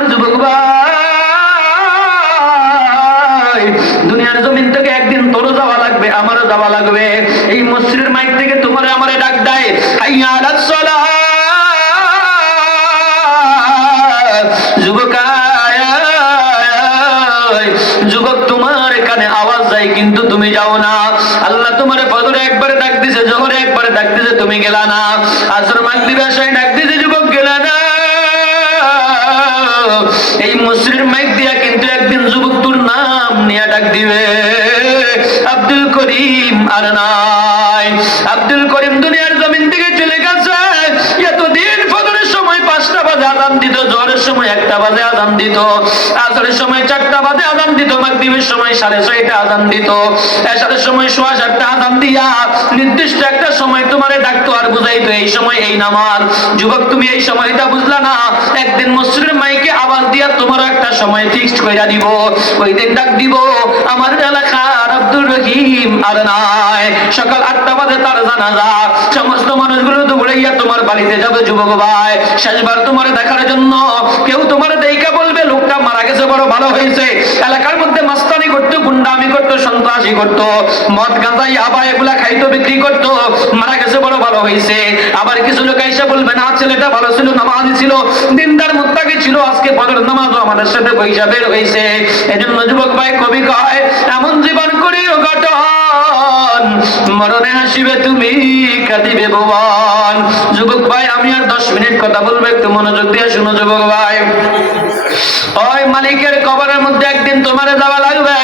আমার যুবক ভাই, দুনিয়ার জমিন থেকে একদিন তোরও যাওয়া লাগবে, আমারও যাওয়া লাগবে। এই মসজিদের মাইক থেকে তোমারে আমারে ডাক দেয়, হাইয়া আলাস সালাহ, যুবক যুবক তোমার কানে আওয়াজ যায় কিন্তু তুমি যাও না। আল্লাহ তোমারে ফজরে একবারে ডাক দিছে, জোহরে একবারে ডাক দিছে, তুমি গেলা না। আসর মাগরিবে এশায় ডাক দিছে, যুবক গেলা না। এই মসজিদের মাইক দিয়া কিন্তু একদিন যুবক তোর নাম নিয়ে ডাক দিবে, আব্দুল করিম আর নাই। আব্দুল করিম দুনিয়ার জমিন থেকে চলে গেছে। এতদিন ফজরের সময় 5টা বাজে আযান দিত, জোহরের সময় 1টা বাজে আযান দিত, আসরের সময় 4টা বাজে আযান দিত, মাগরিবের সময় 6:30টা আযান দিত, এশারের সময় 7:15টা আযান দিয়া নির্দিষ্ট একটা সময় তোমারে ডাকতো আর বুঝাইতো এই সময় এই নামাজ। যুবক তুমি এই সময়টা বুঝলা না, একদিন মসজিদের মাইকে আওয়াজ দিয়া তোমার একটা সময় ফিক্সড কইরা দিব, ওই দিন ডাক দিব আমার এলাকার আব্দুর রহিম আর নাই। সকাল 8টা বাজে তার জানাজা, সমস্ত মানুষগুলো দৌড়াইয়া তোমার বাড়িতে যাবে যুবক ভাই, শেষবার তোমার দেখার জন্য। কেউ তোমার দেইকা বলবে লোকটা মারা গেছে, বড় ভালো হয়েছে। এলাকার মধ্যে মাস্তানি করতো, গুন্ডামি করতো, সন্ত্রাসী করতো, মদ গাঁজা ইয়াবা এগুলা খাইতো, বিক্রি করতো, মারা গেছে, বড় ভালো হয়েছে। আবার কিছু লোক এসে বলবে না, ছেলেটা ভালো ছিল, নামাজি ছিল, দিনদার মুত্তাকি ছিল, আজকে ফজর নামাজও আমাদের সাথে পয়সা বের হয়েছে। এজন্য যুবক ভাই কবি কয়, এমন জীবন করিও গঠন, মরণে হাসিবে তুমি কাঁদিবে ভুবন। যুবক ভাই আমি আর 10 মিনিট কথা বলবো, একটু মনোযোগ দিয়ে শুনো যুবক ভাই। ওই মালিকের কবরের মধ্যে একদিন তোমারে যাওয়া লাগবে,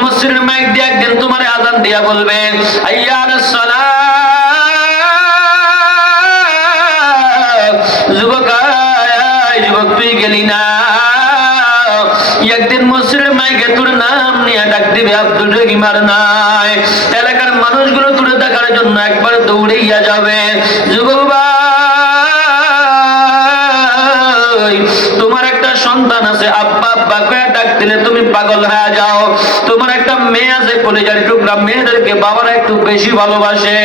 মসজিদের মাইক দিয়ে একদিন তোমারে আযান দিয়া বলবে, হাইয়া আলাস সালাহ, যুবক যুবক তুই গেলি না। একদিন মসজিদের মাইকে তোর নাম নিয়ে ডাক দিবে আব্দুল রহিম আর নাই। এলাকার মানুষগুলো তোরে দেখার জন্য একবার দৌড়াইয়া যাবে। যুবক ভাই তোমার একটা সন্তান আছে, আব্বা আব্বা করে ডাক দিলে তুমি পাগল হয়ে যাও। তোমার একটা মেয়ে আছে, কলিজার টুকরা, মেয়েদেরকে বাবারা একটু বেশি ভালোবাসে।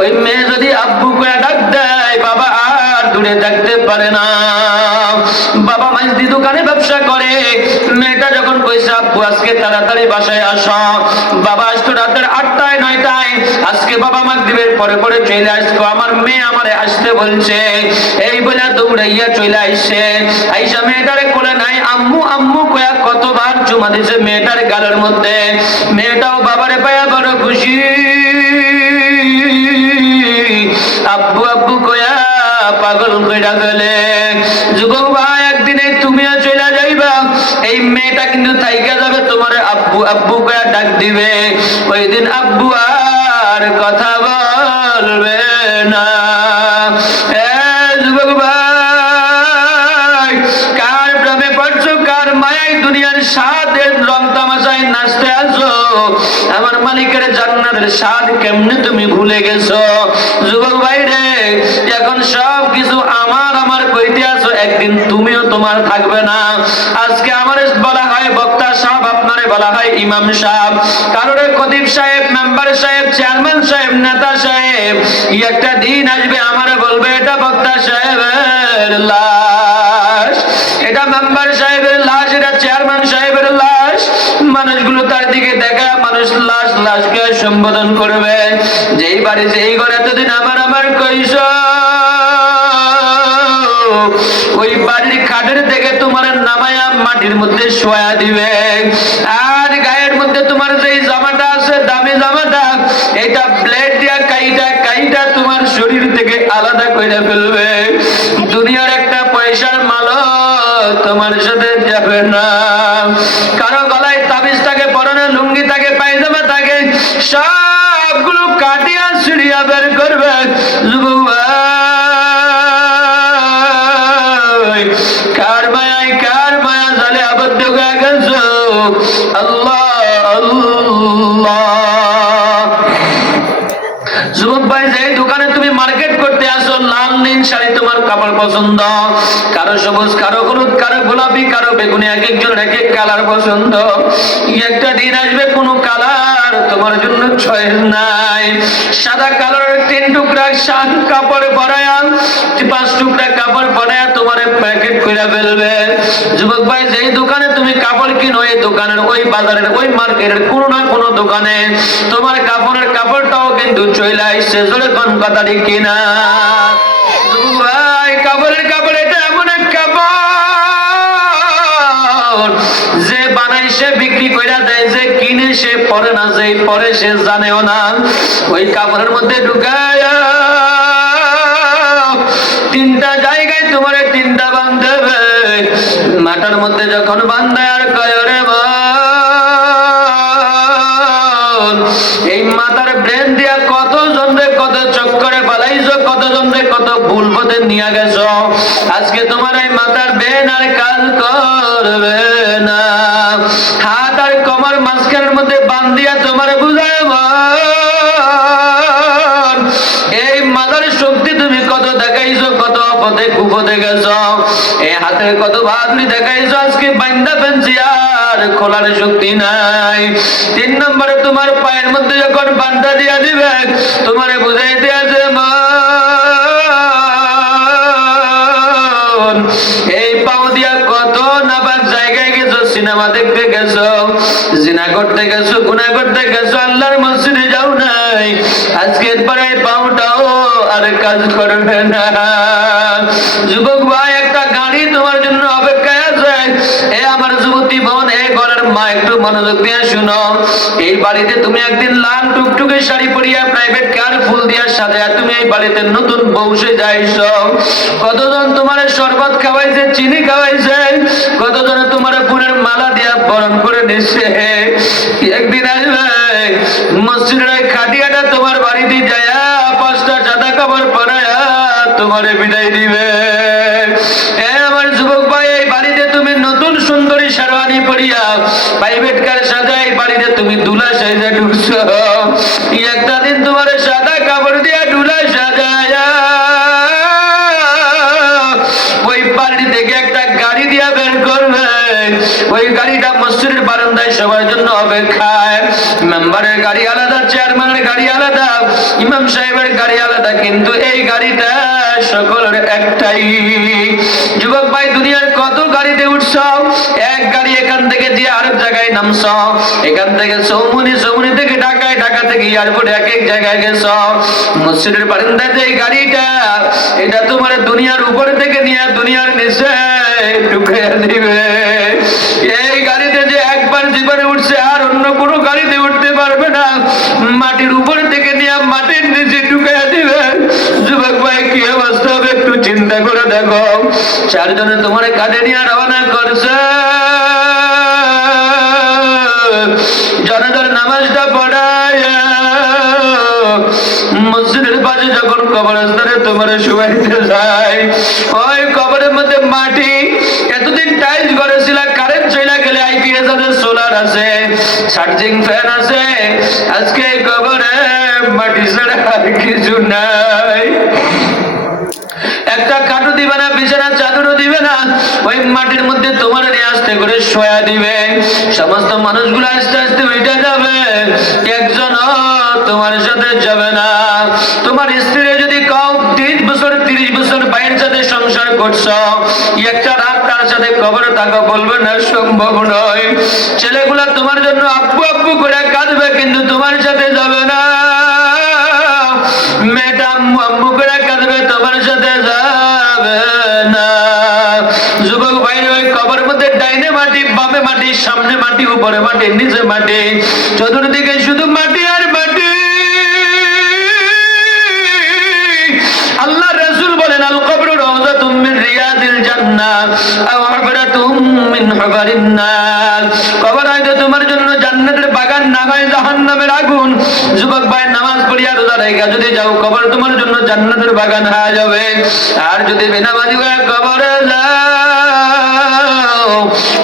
ওই মেয়ে যদি আব্বু করে ডাক দেয়, বাবা আর দূরে থাকতে পারে না। বাবা মাইজদি দোকানে ব্যবসা করে, মেয়েটা যখন কইছে আব্বু আজকে তাড়াতাড়ি বাসায় আসো, বাবা আসতো রাতের 8টায় 9টায়, আজকে বাবা মাগরিবের পরে পরে চলে আসতো, আমার মেয়ে আমারে আসতে বলছে। এই বলে দৌড়াইয়া চলে আইসে, আইসা মেয়েটারে কোলে নাই, আম্মু আম্মু কয়া কতবার চুমা দিছে মেয়েটার গালের মধ্যে। মেয়েটাও বাবারে পায়া বড় খুশি, আব্বু আব্বু কয়া পাগল কইরা গেলে। যুবক ভাই একদিন তুমিও চলে যাইবা, এই মেয়েটা কিন্তু থাইকা যাবে, তোমার আব্বু আব্বু কয়া ডাক দিবে। ওই দিন আব্বু আর কথা বলবে না। যুবক ভাই কার প্রেমে পড়ছো, কার মায়ায় দুনিয়ার স্বাদের রং তামাশায় নাচতে আসো, আমার মালিকের জান্নাতের স্বাদ কেমনে তুমি ভুলে গেছো। যুবক ভাই রে, এখন সব কিছু আমার আমার কইতে আছো, একদিন তুমিও তোমার থাকবে না। আজকে আমারে বলা হয় বক্তা সাহেব, আপনারে বলা হয় ইমাম সাহেব, কারোরে খতিব সাহেব, মেম্বার সাহেব, চেয়ারম্যান সাহেব, নেতা সাহেব। একটা দিন আসবে আমারে বলবে এটা বক্তা সাহেবের লাশ, এটা মেম্বার সাহেবের লাশ, এটা চেয়ারম্যান সাহেবের লাশ। মানুষগুলো তার দিকে দেখা, মানুষ লাশ লাশকে সম্বোধন করবে। যেই বাড়ি যেই ঘরে এতদিন আমার আমার কইস, ওই বাড়ির খাটের থেকে তোমার নামায়া মাটির মধ্যে শোয়া দিবে। আর গায়ের মধ্যে তোমার যেই জামাটা আছে, দামি জামাটা, এটা ব্লেড দিয়া কাইটা কাইটা তোমার শরীর থেকে আলাদা করে ফেলবে। দুনিয়ার একটা পয়সার মালও তোমার সাথে যাবে না। কারো গলায় তাবিজ থাকে, পরনে লুঙ্গি থাকে, পায়জামা থাকে, সবগুলো কাটিয়া ছিড়িয়া বের করবে। যুবক কার মায়া জালে আবদ্ধ হয়ে গেছো। আল্লাহ আল্লাহ। যুবক ভাই যেই দোকানে তুমি মার্কেট করতে আসো, লাল নীল শাড়ি তোমার কাপড় পছন্দ, কারো সবুজ, কারো হলুদ, কারো গোলাপি, কারো বেগুনি, এক একজনের এক এক কালার পছন্দ। একটা দিন আসবে কোনো কালার তোমার জন্য চয়েস নাই, সাদা কালারের 3 টুকরা শাক কাপড় পরায়া 5 টুকরা কাপড় পরায়া তোমার প্যাকেট করে ফেলবে। যুবক ভাই, যেই দোকানে তুমি কাপড় কিনো, এই দোকানের, ওই বাজারের, ওই মার্কেটের কোনো না কোনো দোকানে তোমার কাপড়টাও কিন্তু চলে আসছে। জোরে কোন কথা ঠিক কিনা? ভাই, কাপড় এটা এমন এক কাপড় যে বানায় সে বিক্রি কইরা দেয়, যে কিনে সে পরে না, যে পরে সে জানেও না। ওই কাপড়ের মধ্যে ঢুকায়া 3টা জায়গায় তোমার 3টা বাঁধতে হবে। মাথার মধ্যে যখন বাঁধায় আর কয়, রে এই মাথার ব্রেন দিয়া কত জনরে কত চক্করে পালাইছো, কত জনরে কত ভুল পথে নিয়ে গেছো। আজকে তোমার এই মাথার ব্রেন আর কাজ করবে না। হাত আর কোমর মাঝখানের মধ্যে বান্ধিয়া তোমার বুঝায়, এই মাথার শক্তি তুমি কত দেখাইছো, কত পথে কুপথে গেছো। এই হাতের কত ভাবলি দেখাইছো, আজকে বান্দা ফেলছি আর খোলার শক্তি নাই। 3 নম্বরে তোমার পায়ের মধ্যে যখন বান্দা দিয়া দিবে, তোমারে বুঝাইতে আছে, এই পাও দিয়া কত নাপাক জায়গায় গেছো, সিনেমা দেখতে গেছো, জিনা করতে গেছো, গুনাহ করতে গেছো, আল্লাহর মসজিদে যাও নাই। আজকে পরে পাওটাও আর কাজ করবে না। যুবক ভাই, একটা গাড়ি তোমার জন্য অপেক্ষায় আছে। এ আমার যুবতী বোন, এ ঘরের মা, একটু মনোযোগ দিয়ে শুনো। এই বাড়িতে তুমি একদিন লাল টুকটুকে শাড়ি পরিয়া, প্রাইভেট কার ফুল দিয়া সাজায় তুমি এই বাড়িতে নতুন বউসে যাইছো। কতজন তোমার শরবত খাওয়াইছে, চিনি খাওয়াইছে, কতজনে তোমার ফুলের মালা দিয়া বরণ করে নিচ্ছে। একদিন আসবে মসজিদের খাটিয়াটা তোমার বাড়িতে যায়া 5টা সাদা কাপড় পরায়া তোমারে বিদায় দিবে। আমার যুবক ভাই, এই বাড়িতে তুমি নতুন সুন্দরী শেরওয়ানি পরিয়া, প্রাইভেট কার সাজাই বাড়িতে তুমি দুলা সাজা ঢুকছো। একটা দিন তোমার সাদা কাপড় দিয়া দুলা সাজায়া ওই বাড়ি থেকে একটা গাড়ি দিয়া বের করবে। ওই গাড়িটা মসজিদের বারান্দায় সবার জন্য অপেক্ষায়। মেম্বারের গাড়ি আলাদা, চেয়ারম্যানের গাড়ি আলাদা, ইমাম সাহেবের গাড়ি আলাদা, কিন্তু এই গাড়িটা সকলের একটাই। যুবক ভাই, দুনিয়ার কত গাড়িতে উঠছ, এক গাড়ি এখান থেকে দিয়ে আরেক জায়গায় নামছ, এখান থেকে চৌমুনি, চৌমুনি থেকে ঢাকায়, ঢাকা থেকে এয়ারপোর্টে এক এক জায়গায় গেছ। মসজিদের বারান্দায় যে গাড়িটা, এটা তোমার দুনিয়ার উপর থেকে নিয়ে দুনিয়ার নিচে ঢুকে দিবে। এই গাড়িতে যে একবার জীবনে উঠছে আর অন্য কোনো গাড়িতে উঠতে পারবে না, মাটির উপর থেকে নিয়ে মাটির নিচে ঢুকে দিবে। যুবক ভাই, কি অবস্থা হবে একটু চিন্তা করে দেখো। 4 জনে তোমার কাঁধে নিয়ে রওনা করছে। জানাজার নামাজটা পড়ায় মসজিদের পাশে যখন কবরস্থানে তোমার শুয়াইতে যায়, ওই কবরের মধ্যে মাটি, এতদিন টাইলস করেছিল, কারেন্ট চলে গেলে আইপিএস আছে, সোলার আছে, চার্জিং ফ্যান আছে, আজকে কবরে মাটি ছাড়া আর কিছু নাই। একটা কাঠও দিবে না, বিছানা চাদরও দিবে না, ওই মাটির মধ্যে তোমার নিয়ে আস্তে করে শোয়া দিবে। সমস্ত মানুষগুলো আস্তে আস্তে উঠে যাবে, একজন তোমার সাথে যাবে না। তোমার স্ত্রী যদি কাউ 30 বছর 30 বছর বাইরের সাথে সংসার করছো, একটা রাত তার সাথে কবরে থাকা বলবে না, সম্ভব নয়। ছেলেগুলা তোমার জন্য আব্বু আব্বু করে কাঁদবে, কিন্তু তোমার সাথে যাবে না। মেয়েটা আম্মু আম্মু করে কাঁদবে, তোমার সাথে যাবে না। যুবক ভাই, ওই কবরের মধ্যে ডাইনে মাটি, বামে মাটি, সামনে মাটি, উপরে মাটি, নিচে মাটি, চতুর্দিকে শুধু মাটি আর মাটি। আল্লাহ রাসূল বলেন, আল কবরু রাওযাতুম মিন রিয়াদিল জান্নাহ আও হুফরাতুম মিন হুফারিন নার। কবর হয়তো তোমার জন্য জান্নাতের বাগান, না হয় জাহান্নামের আগুন। যুবক ভাই, নামাজ পড়িয়া রোজা রেখে যদি যাও, কবর তোমার জন্য জান্নাতের বাগান হয়ে যাবে। আর যদি বেনামাজি হয়ে কবরে যাও,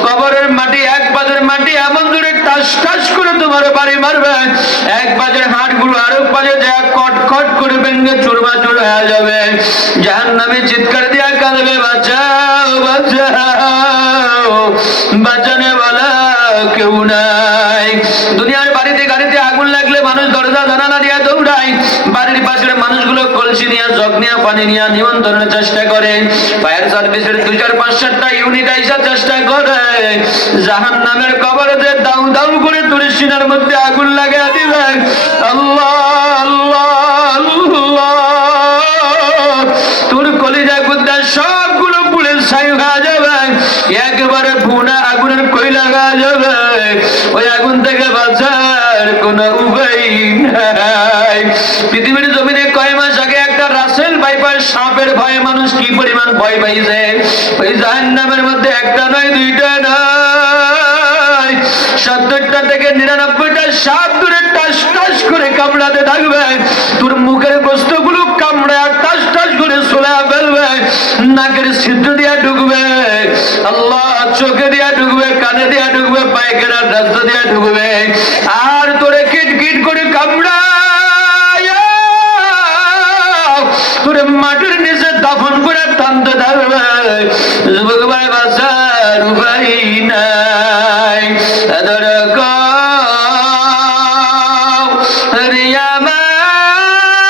কবরের মাটি, এক পাদের মাটি এমন জোরে টাস টাস করে তোমার বাড়ি মারবে, মারবে, এক পাশের হাড়গুলো আরেক পাশে যা কট কট করে ভেঙে চুরমাচুর হয়ে যাবে। জাহান্নামী চিৎকার দিয়া কাঁদবে, বাঁচাও বাঁচাও, বাঁচানে বলা কেউ নাই। দুনিয়ার বাড়িতে গাড়িতে আগুন লাগলে মানুষ দরজা জানালা দিয়া দৌড়ায়, বাড়ির পাশের মানুষগুলো কলসি নিয়ে জগ নিয়ে পানি নিয়ে নিমন্ত্রণের চেষ্টা করে, ফায়ার সার্ভিসের 2-4-5-7টা ইউনিট আইসার চেষ্টা করে। জাহান্নামের কবরে দাউ দাউ করে তোর সিনার মধ্যে আগুন লাগিয়ে দিবে। আল্লাহ আল্লাহ আল্লাহ, তোর কলিজা গুদ্দা সবগুলো পুড়ে ছাই হয়ে যাবে, একেবারে ভুনা আগুনের কয়লা হয়ে যাবে। ওই আগুন থেকে বাঁচার কোনো উপায় নাই। পৃথিবীর জমিনে কয় মাস আগে একটা রাসেল ভাইপার সাপের ভয়ে মানুষ কি পরিমাণ ভয় পাইছে। ওই জাহান্নামের মধ্যে একটা নয়, দুইটা নয়, 70টা থেকে 99টা সাপ দূরে টাস টাস করে কামড়াতে থাকবে। তোর মুখের বস্তুগুলো কামড়ে টাস টাস করে চলে ফেলবে, নাকের ছিদ্র দিয়া ঢুকবে, আল্লাহ চোখে দিয়া ঢুকবে, কানে দিয়া ঢুকবে, পায়খানার রাস্তা দিয়া ঢুকবে, আর তোরে কিট কিট করে কামড়ায় তোরে মাটির নিচে দাফন করে টানতে থাকবে। যুবক ভাই বাঁচার উপায় নাই। রিয়া মানুষ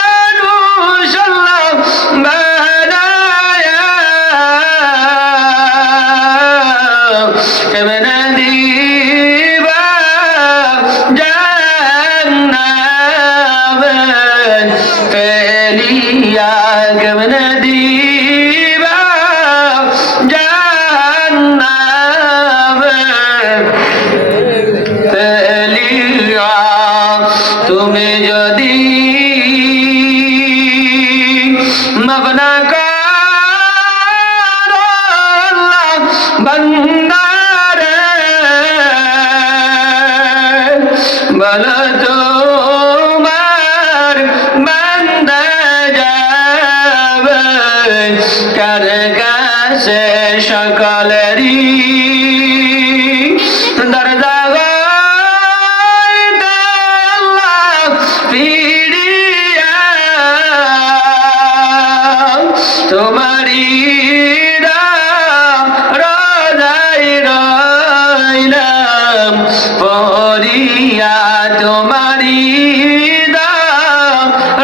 আল্লাহ বানায়া কেমনে দিবা জান্নাতে ফেলিয়া, কেমনে দিবা জান্নাতে ফেলিয়া। তুমি যদি মাফ না করো আল্লাহ বান্দারে, বলো তোমার বান্দা যাবে কার কাছে? সকলেরই দরজা হইতে আল্লাহ ফিরিয়া তোমারই রাজাই রইলাম পরিয়া, তোমারই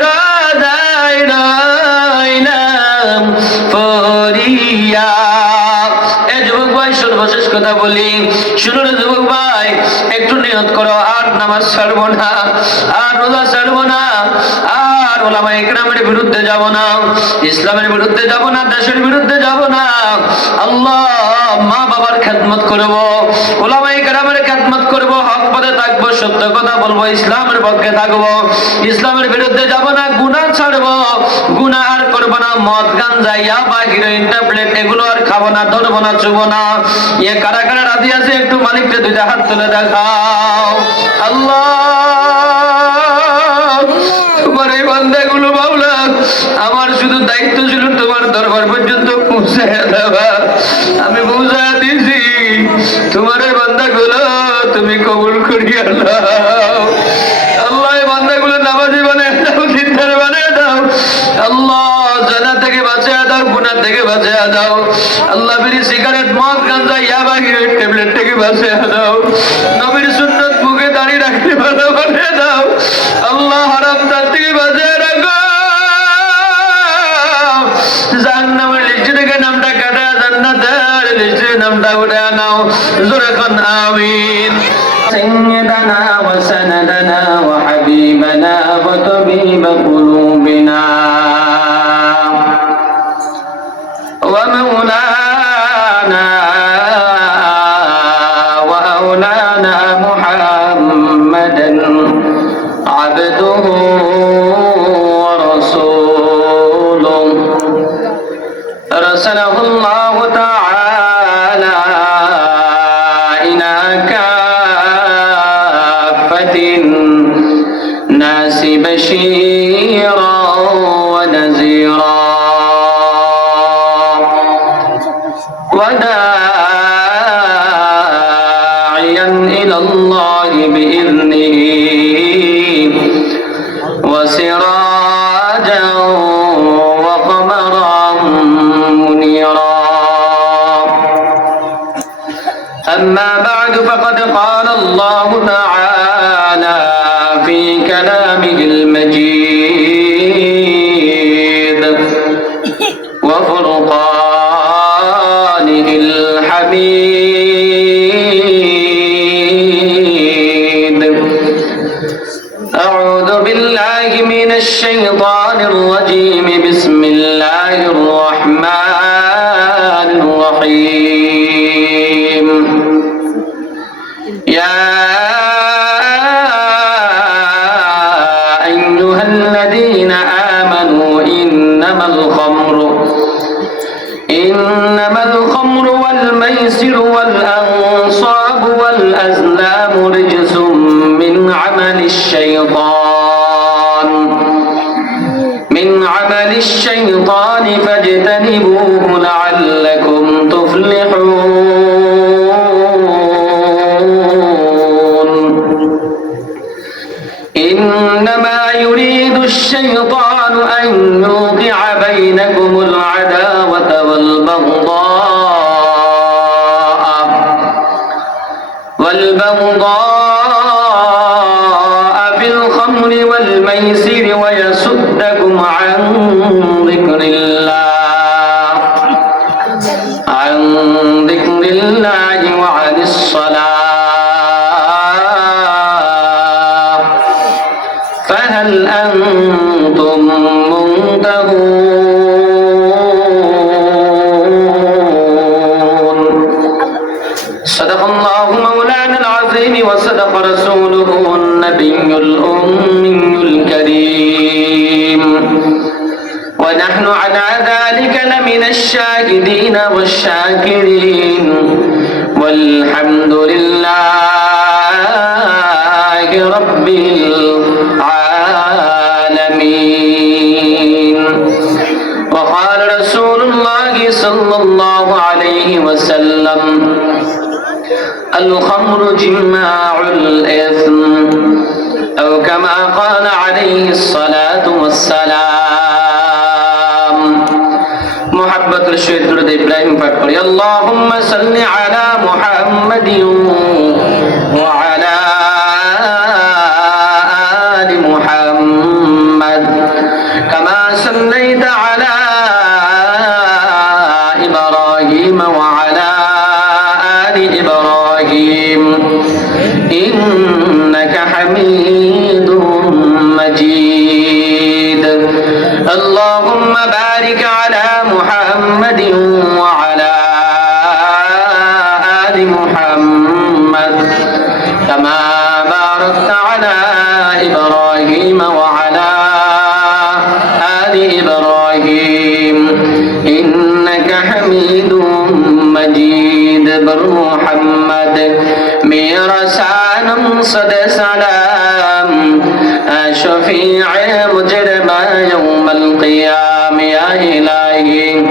রাজাই রইলাম পরিয়া। এ যুবক ভাই সর্বশেষ কথা বলি, শুনুন যুবক ভাই, একটু নিয়ত করো, আর নামাজ ছাড়বো না, আর রোজা ছাড়বো না, আর ওলামা ইকরামের বিরুদ্ধে যাব না, ইসলামের বিরুদ্ধে যাব না, দেশের বিরুদ্ধে যাব না। আল্লাহ মা বাবার খেদমত করব, ওলামা ইকরামের খেদমত করব, হক পথে থাকবো, সত্য কথা বলবো, ইসলামের পক্ষে থাকবো, ইসলামের বিরুদ্ধে যাব না, গুনাহ ছাড়বো, গুনাহ আর করবো না, মদ গাঞ্জা ইয়াবা হিরোইন ট্যাবলেট এগুলো আর খাবো না, ধরবো না, চুবো না। এ কারা কারা রাজি আছে একটু মালিককে দুইটা হাত তুলে দেখাও। আল্লাহ তোমার এই বান্দাগুলো মাওলা, আমার শুধু দায়িত্ব ছিল তোমার দরবার পর্যন্ত পৌঁছে দেওয়া, আমি পৌঁছে দিয়েছি। তোমার এই বান্দাগুলো তুমি কবুল করিয়া নাও। আল্লাহ এই বান্দাগুলো নামাজি বানিয়ে দাও, দিনদার বানিয়ে দাও। আল্লাহ জানা থেকে বাঁচিয়ে দাও, গুনাহ থেকে বাঁচিয়ে দাও। আল্লাহ বিড়ি সিগারেট মদ গাঁজা ইয়াবা হিরোইন ট্যাবলেট থেকে বাঁচিয়ে দাও। নবীর সুন্নাত মুখে দাঁড়িয়ে রাখতে ভালো বানিয়ে দাও। আল্লাহ হারাম তার থেকে বাঁচিয়ে রাখো। জাহান্নামের লিস্ট থেকে নামটা কাটা, জান্নাতের লিস্টে নামটা উঠে নাও। জোরে খান আমিন। سيدنا وسندنا وحبيبنا وطبيب قلوبنا ومولانا وأولانا محمدا عبده ورسوله رسله الله تعالى إلى كافة الناس بشيرا ونذيرا أما بعد فقد قال الله تعالى في كلامه المجيد وفرقانه الحميد أعوذ بالله من الشيطان الرجيم بسم الله الرحمن الرحيم يا أيها الذين آمنوا إنما الخمر والميسر والأنصاب والأزلام رجس من عمل الشيطان فاجتنبوه لعلكم تفلحون إنما يريد الشيطان أن يوقع بينكم العداوة والبغضاء في الخمر والميسر ويصدكم عن ذكر الله وعن الصلاة فهل أنتم منتهون صدق الله مولانا العظيم وصدق رسوله النبي الأمي الكريم ونحن على ذلك لمن الشاهدين والشاكرين والحمد لله رب العالمين وقال رسول الله صلى الله عليه وسلم الخمر جماع الإثم أو كما قال عليه الصلاة والسلام محبة الشهيد درود إبراهيم فكري اللهم صل على محمد وعلى آل محمد كما صليت على إبراهيم وعلى آل إبراهيم إنك حميد مجيد اللهم بارك على محمد وعلى آل محمد كما باركت على إبراهيم وعلى آل إبراهيم إنك حميد مجيد بر محمد میرا سانم صد سلام شفیع مجرم یوم القیام یا الہی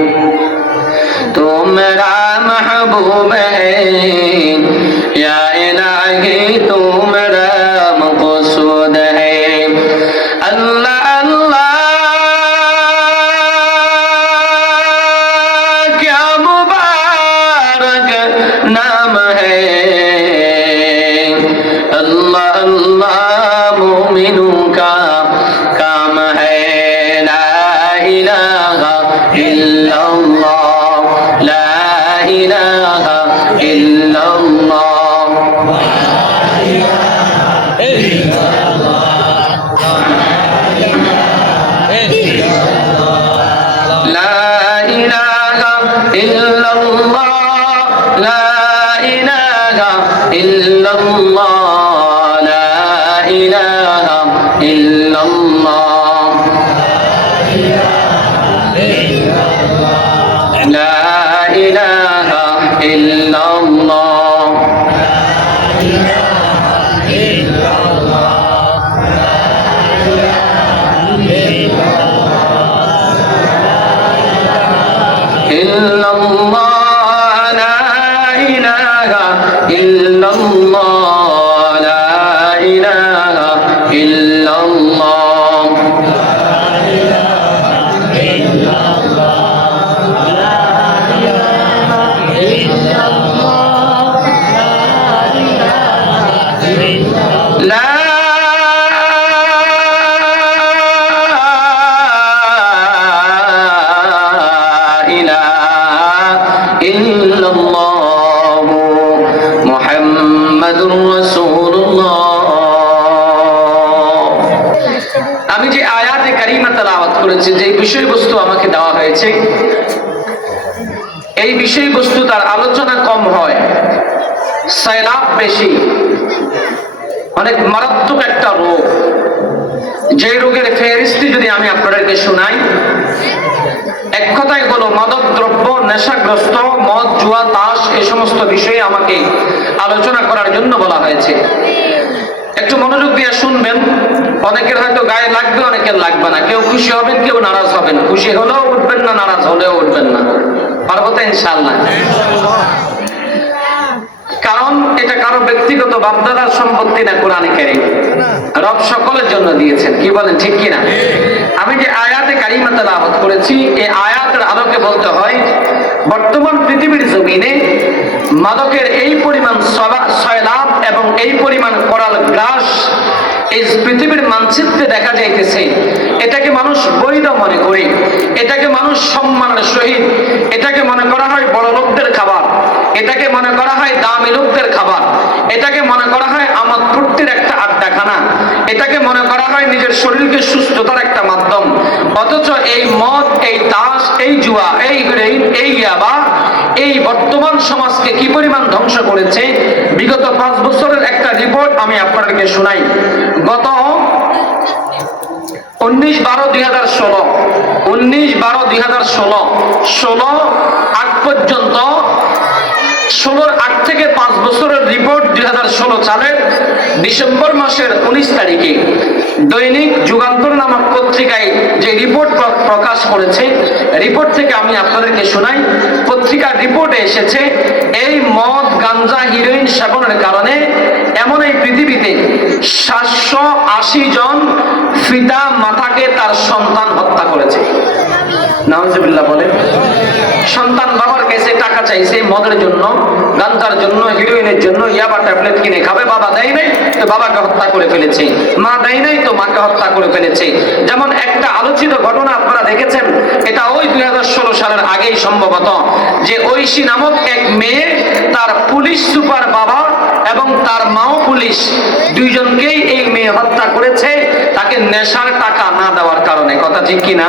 تو میرا محبوب ہے یا الہی تو میرا مقصود ہے اللہ اللہ کیا مبارک نام ہے اللہ اللہ مومنوں کا کام ہے لا الہ الا اللہ لا الہ الا اللہ لا الہ الا اللہ لا الہ الا اللہ لا الہ الا اللہ لا الہ الا اللہ إلا الله لا إله إلا الله لا إله إلا الله لا মুহাম্মাদুর রাসূলুল্লাহ। আমি যে আয়াতে কারিমা তেলাওয়াত করেছি, যে বিষয়বস্তু আমাকে দেওয়া হয়েছে, এই বিষয়বস্তু তার আলোচনা কম হয়, সয়লাব বেশি। অনেক মারাত্মক একটা রোগ, যে রোগের ফেরিস্তি যদি আমি আপনাদেরকে শোনাই, এক কথায় হলো মাদক দ্রব্য, নেশাগ্রস্ত, মদ, জুয়া, তাস, এই সমস্ত বিষয়ে আমাকে আলোচনা করার জন্য বলা হয়েছে। একটু মনোযোগ দিয়ে শুনবেন। অনেকের হয়তো গায়ে লাগবে, অনেকের লাগবে না। কেউ খুশি হবেন, কেউ নারাজ হবেন। খুশি হলেও উঠবেন না, নারাজ হলেও উঠবেন না। পারবো তো ইনশাআল্লাহ? কারণ এটা কারো ব্যক্তিগত বাপদাদার সম্পত্তি না, কোরআনে কারীম রব সকলের জন্য দিয়েছেন। কি বলেন, ঠিক কিনা? আমি যে আয়াতে কারিমা তেলাওয়াত করেছি, এই আয়াতের আলোকে বলতে হয়, বর্তমান পৃথিবীর জমিনে মাদকের এই পরিমাণ সয়লাব এবং এই পরিমাণ করাল গ্রাস এই পৃথিবীর মানচিত্রে দেখা যাইতেছে। এটাকে মানুষ বৈধ মনে করে, এটাকে মানুষ সম্মানের সহিত, এটাকে মনে করা হয় বড় লোকদের খাবার, এটাকে মনে করা হয় দামি লোকদের খাবার, এটাকে মনে করা হয় আমোদ ফুর্তির একটা আড্ডাখানা, এটাকে মনে করা হয় নিজের শরীরকে সুস্থতার একটা মাধ্যম। অথচ এই মদ, এই তাস, এই জুয়া, এই হিরোইন, এই ইয়াবা এই বর্তমান সমাজকে কি পরিমাণ ধ্বংস করেছে, বিগত 5 বছরের একটা রিপোর্ট আমি আপনাদেরকে শোনাই। গত 19/12/2016 19/12/2016 আগ পর্যন্ত, 16-র আগ থেকে 5 বছরের রিপোর্ট 2016 সালের ডিসেম্বর মাসের 19 তারিখে দৈনিক যুগান্তর নামক পত্রিকায় যে রিপোর্ট প্রকাশ করেছে, রিপোর্ট থেকে আমি আপনাদেরকে শোনাই। পত্রিকার রিপোর্টে এসেছে, এই মদ, গাঞ্জা, হিরোইন সেবনের কারণে এমন এই পৃথিবীতে 780 জন পিতা মাতাকে তার সন্তান হত্যা করেছে। নাউজুবিল্লাহ বলেন। সন্তান বাবার কাছে টাকা চাইছে মদের জন্য, গাঞ্জার জন্য, হিরোইনের জন্য, ইয়াবা ট্যাবলেট কিনে খাবে। বাবা দেয় নাই তো বাবাকে হত্যা করে ফেলেছে, মা দেয় নাই তো মাকে হত্যা করে ফেলেছে। যেমন একটা আলোচিত ঘটনা আপনারা দেখেছেন, এটা ওই 2016 সালের আগেই সম্ভবত, যে ঐশী নামক এক মেয়ে তার পুলিশ সুপার বাবা এবং তার মাও পুলিশ, দুইজনকেই এই মেয়ে হত্যা করেছে তাকে নেশার টাকা না দেওয়ার কারণে। কথা ঠিক কিনা?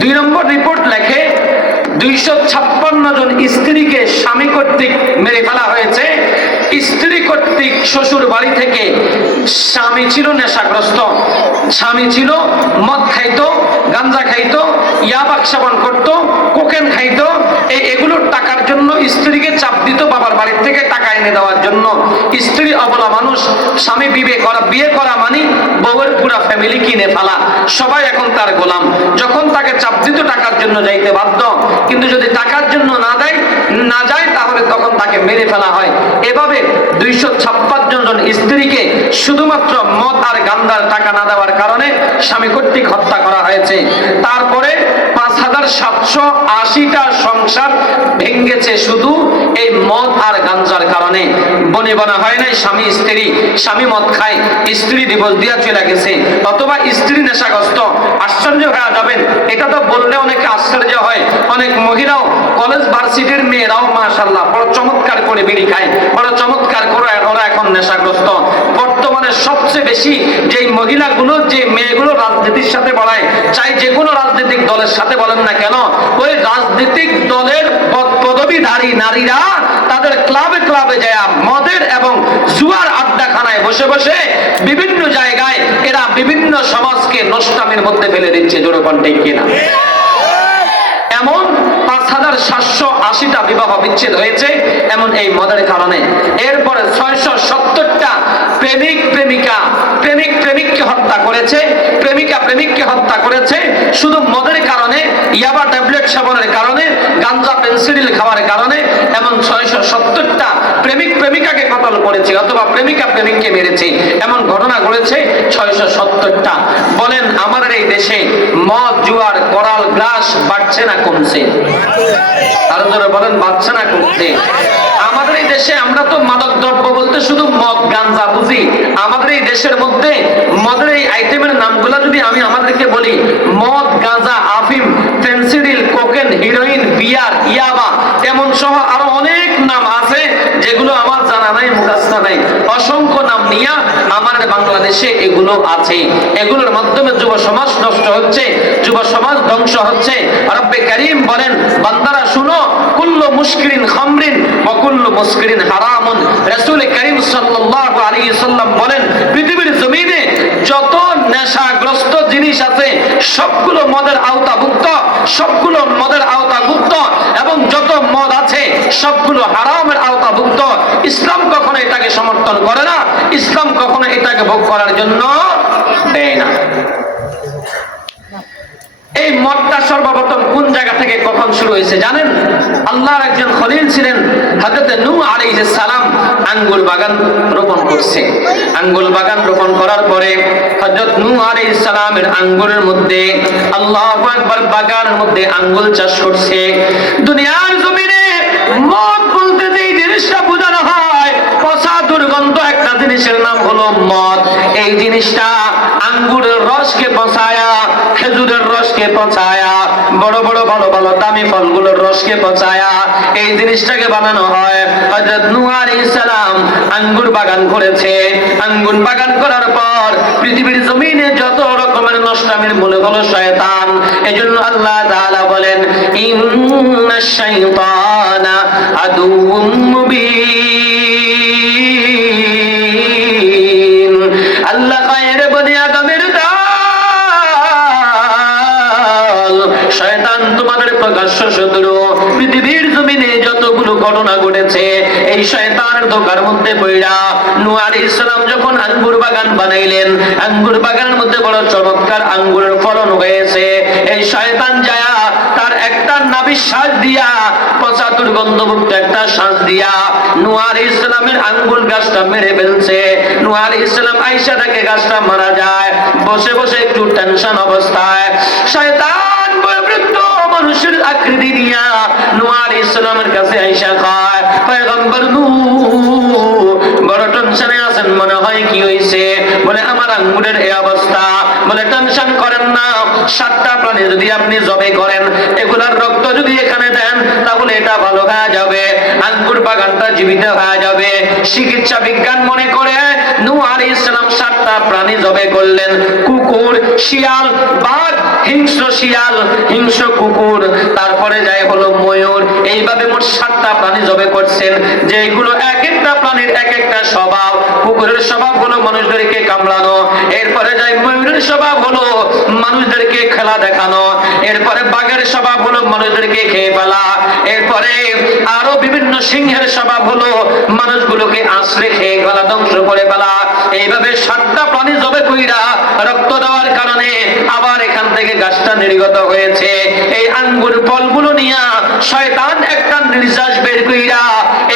2 নম্বর রিপোর্ট লেখে, 256 জন স্ত্রীকে স্বামী কর্তৃক মেরে ফেলা হয়েছে। স্ত্রী কর্তৃক শ্বশুর বাড়ি থেকে। স্বামী ছিল নেশাগ্রস্ত, স্বামী ছিল মদ খাইতো, গাঞ্জা খাইতো, ইয়াবা সেবন করতো, কোকেন খাইতো। এগুলোর টাকার জন্য স্ত্রীকে চাপ দিত বাবার বাড়ির থেকে টাকা এনে দেওয়ার জন্য। স্ত্রী অবলা মানুষ, স্বামী বিয়ে করা মানে বউয়ের পুরা ফ্যামিলি কিনে ফেলা, সবাই এখন তার গোলাম। যখন তাকে চাপ দিত টাকার জন্য যাইতে বাধ্য, কিন্তু যদি টাকার জন্য না যায় তাহলে তখন তাকে মেরে ফেলা হয়। এভাবে 256 জন স্ত্রীকে শুধুমাত্র মদ আর গান্ধার টাকা না দেওয়ার কারণে স্বামী কর্তৃক হত্যা করা হয়েছে। তারপরে 5780টা সংসার ভেঙেছে শুধু এই মদ আর গাঞ্জার কারণে। বনে বনা হয় নাই, স্বামী স্ত্রী, স্বামী মদ খায়, স্ত্রী ডিভোর্স দিয়া চলে গেছে, অথবা স্ত্রী নেশাগ্রস্ত। আশ্চর্য হয়ে যাবেন, এটা তো বললে অনেকে আশ্চর্য হয়। অনেক মহিলাও, কলেজ ভার্সিটির মেয়েরাও মাশাআল্লাহ বড় চমৎকার করে বিড়ি খায়, বড় চমৎকার করে ওরা এখন নেশাগ্রস্ত। বর্তমানে সবচেয়ে বেশি যেই মহিলাগুলো, যে মেয়েগুলো রাজনীতির সাথে বলায়, চাই যে কোনো রাজনৈতিক দলের সাথে বলেন না কেন, ওই রাজনৈতিক দলের পদবীধারী নারীরা তাদের ক্লাবে ক্লাবে যায় মদের এবং জুয়ার আড্ডাখানায় বসে বসে বিভিন্ন জায়গায় এরা বিভিন্ন সমাজকে নষ্টামির মধ্যে ফেলে দিচ্ছে। জোরে কোন ঠিক কিনা? এমন 5780টা বিবাহ বিচ্ছেদ হয়েছে এমন এই মদের কারণে। এরপরে 670টা প্রেমিককে হত্যা করেছে, প্রেমিককে হত্যা করেছে শুধু মদের কারণে, ইয়াবা ট্যাবলেট সেবনের কারণে, গাঞ্জা পেন্সিডিল খাওয়ার কারণে। এমন 670টা প্রেমিকাকে কতল করেছে, অথবা প্রেমিককে মেরেছে। এমন ঘটনা ঘটেছে 670টা। বলেন আমাদের এই দেশে মদ, জুয়ার করাল গ্রাস বাড়ছে না কমছে? আর যারা বলেন বাড়ছে না কমছে? আমাদের এই দেশে আমরা তো মাদক দ্রব্য বলতে শুধু মদ গাঞ্জা বুঝি। আমাদের এই দেশের মধ্যে মদের এই আইটেমের নামগুলো যদি আমি আমাদেরকে বলি, মদ, গাঁজা, আফিম, ফেন্সিডিল, কোকেন, হিরোইন, বিয়ার, ইয়াবা, এমন সহ আরো অনেক নাম আছে যেগুলো আমার জানা নাই, মুখস্থ নাই, অসংখ্য নাম নিয়া আমাদের বাংলাদেশে এগুলো আছে। এগুলোর মাধ্যমে যুব সমাজ নষ্ট হচ্ছে, যুব সমাজ ধ্বংস হচ্ছে। রব্বে কারীম বলেন, বান্দারা শুনো, কুল্লু মুশকিরিন খামরিন ওয়া কুল্লু মুশকিরিন হারামুন। রাসূল কারীম সাল্লাল্লাহু আলাইহি সাল্লাম বলেন, পৃথিবীর জমিনে যত নেশাগ্রস্ত জিনিস আছে সবগুলো মদের আওতাভুক্ত, সবগুলো মদের আওতাভুক্ত, এবং যত মদ আছে সবগুলো হারামের আওতাভুক্ত। ইসলাম কখনো এটাকে সমর্থন করে না, ইসলাম কখনো এটাকে ভোগ করার জন্য দেয় না। এই মদটা সর্বপ্রথম কোন জায়গা থেকে কখন শুরু হয়েছে জানেন? আল্লাহর একজন খলিল ছিলেন হযরত নূহ আলাইহিস সালাম, আঙ্গুর বাগান রোপণ করছে। আঙ্গুর বাগান রোপণ করার পরে হযরত নূহ আলাইহিস সালামের আঙ্গুরের মধ্যে, আল্লাহু আকবার, বাগানের মধ্যে আঙ্গুর চাষ করছে। দুনিয়ার জমিনে মদ বলতে যেই জিনিসটা বোঝানো হয়, পচা দুর্গন্ধ একটা জিনিসের নাম হলো মদ। এই জিনিসটা আঙ্গুরের রসকে পচায়া, খেজুরের রসকে পচায়া, বড় বড় ভালো ভালো দামি ফলগুলোর রসকে পচায়া এই জিনিসটাকে বানানো হয়। হযরত নূহ আলাইহিস সালাম আঙ্গুর বাগান করেছে। আঙ্গুর বাগান করার পর পৃথিবীর জমিনে যত রকমের নষ্টামির মূল হলো শয়তান। এজন্য আল্লাহ তাআলা বলেন, ইন্নাশ শাইতানা আদুউম মুবিন। আল্লাহ কয়, রে বনি আদমের শয়তান তোমাদের প্রকাশ্য শত্রু। পৃথিবীর জমিনে যতগুলো ঘটনা ঘটেছে এই শয়তানের ধোঁকার মধ্যে পড়া নূহ আলাইহিস সালাম যখন আঙ্গুর বাগান বানাইলেন, আঙ্গুর বাগানের মধ্যে বড় চমৎকার আঙ্গুরের ফলন হয়েছে। এই শয়তান যায়া তার একটা নাভির শ্বাস দিয়া, পচা দুর্গন্ধযুক্ত একটা শ্বাস দিয়া নূহ আলাইহিস সালামের আঙ্গুর গাছটা মেরে ফেলছে। নূহ আলাইহিস সালাম আয়েশা থেকে গাছটা মারা যায়। বসে বসে একটু টেনশন অবস্থায় শয়তান বৃদ্ধ মানুষের আকৃতি দিয়া নূহ আলাইহিস সালামের কাছে আয়েশা কয়, পয়গম্বর নূহ বড় টেনশনে আছেন মনে হয়, কি হইছে? বলে, আমার আঙ্গুরের এই অবস্থা। বলে, টেনশন করেন না, 7টা প্রাণী যদি আপনি জবাই করেন, এগুলার রক্ত যদি এখানে দেন তাহলে এটা ভালো হয়ে যাবে, আঙ্গুর বাগানটা জীবিত হয়ে যাবে। চিকিৎসা বিজ্ঞান মনে করে নূহ আলাইহিস সালাম 7টা প্রাণী জবাই করলেন। কুকুর, শিয়াল, বাঘ, হিংস্র শিয়াল, হিংস্র কুকুর, তারপরে যায় হলো ময়ূর। এইভাবে মোট 7টা প্রাণী জবাই করছেন, যেগুলো এক একটা প্রাণীর এক একটা স্বভাব। কুকুরের স্বভাব হলো মানুষদেরকে কামড়ানো, এরপরে যায় ময়ূরের স্বভাব হলো মানুষদেরকে খেলা দেখানো, এরপরে বাঘের স্বভাব হলো মানুষদেরকে খেয়ে ফেলা, এরপরে আরো বিভিন্ন সিংহের স্বভাব হলো মানুষগুলোকে আশ্রে খেয়ে ফেলা, ধ্বংস করে ফেলা। এইভাবে 7টা প্রাণী জবাই কইরা রক্ত দেওয়ার কারণে আবার এখান থেকে গাছটা নির্গত হয়েছে। এই আঙ্গুর ফলগুলো নিয়া শয়তান একটা নির্যাস বের কইরা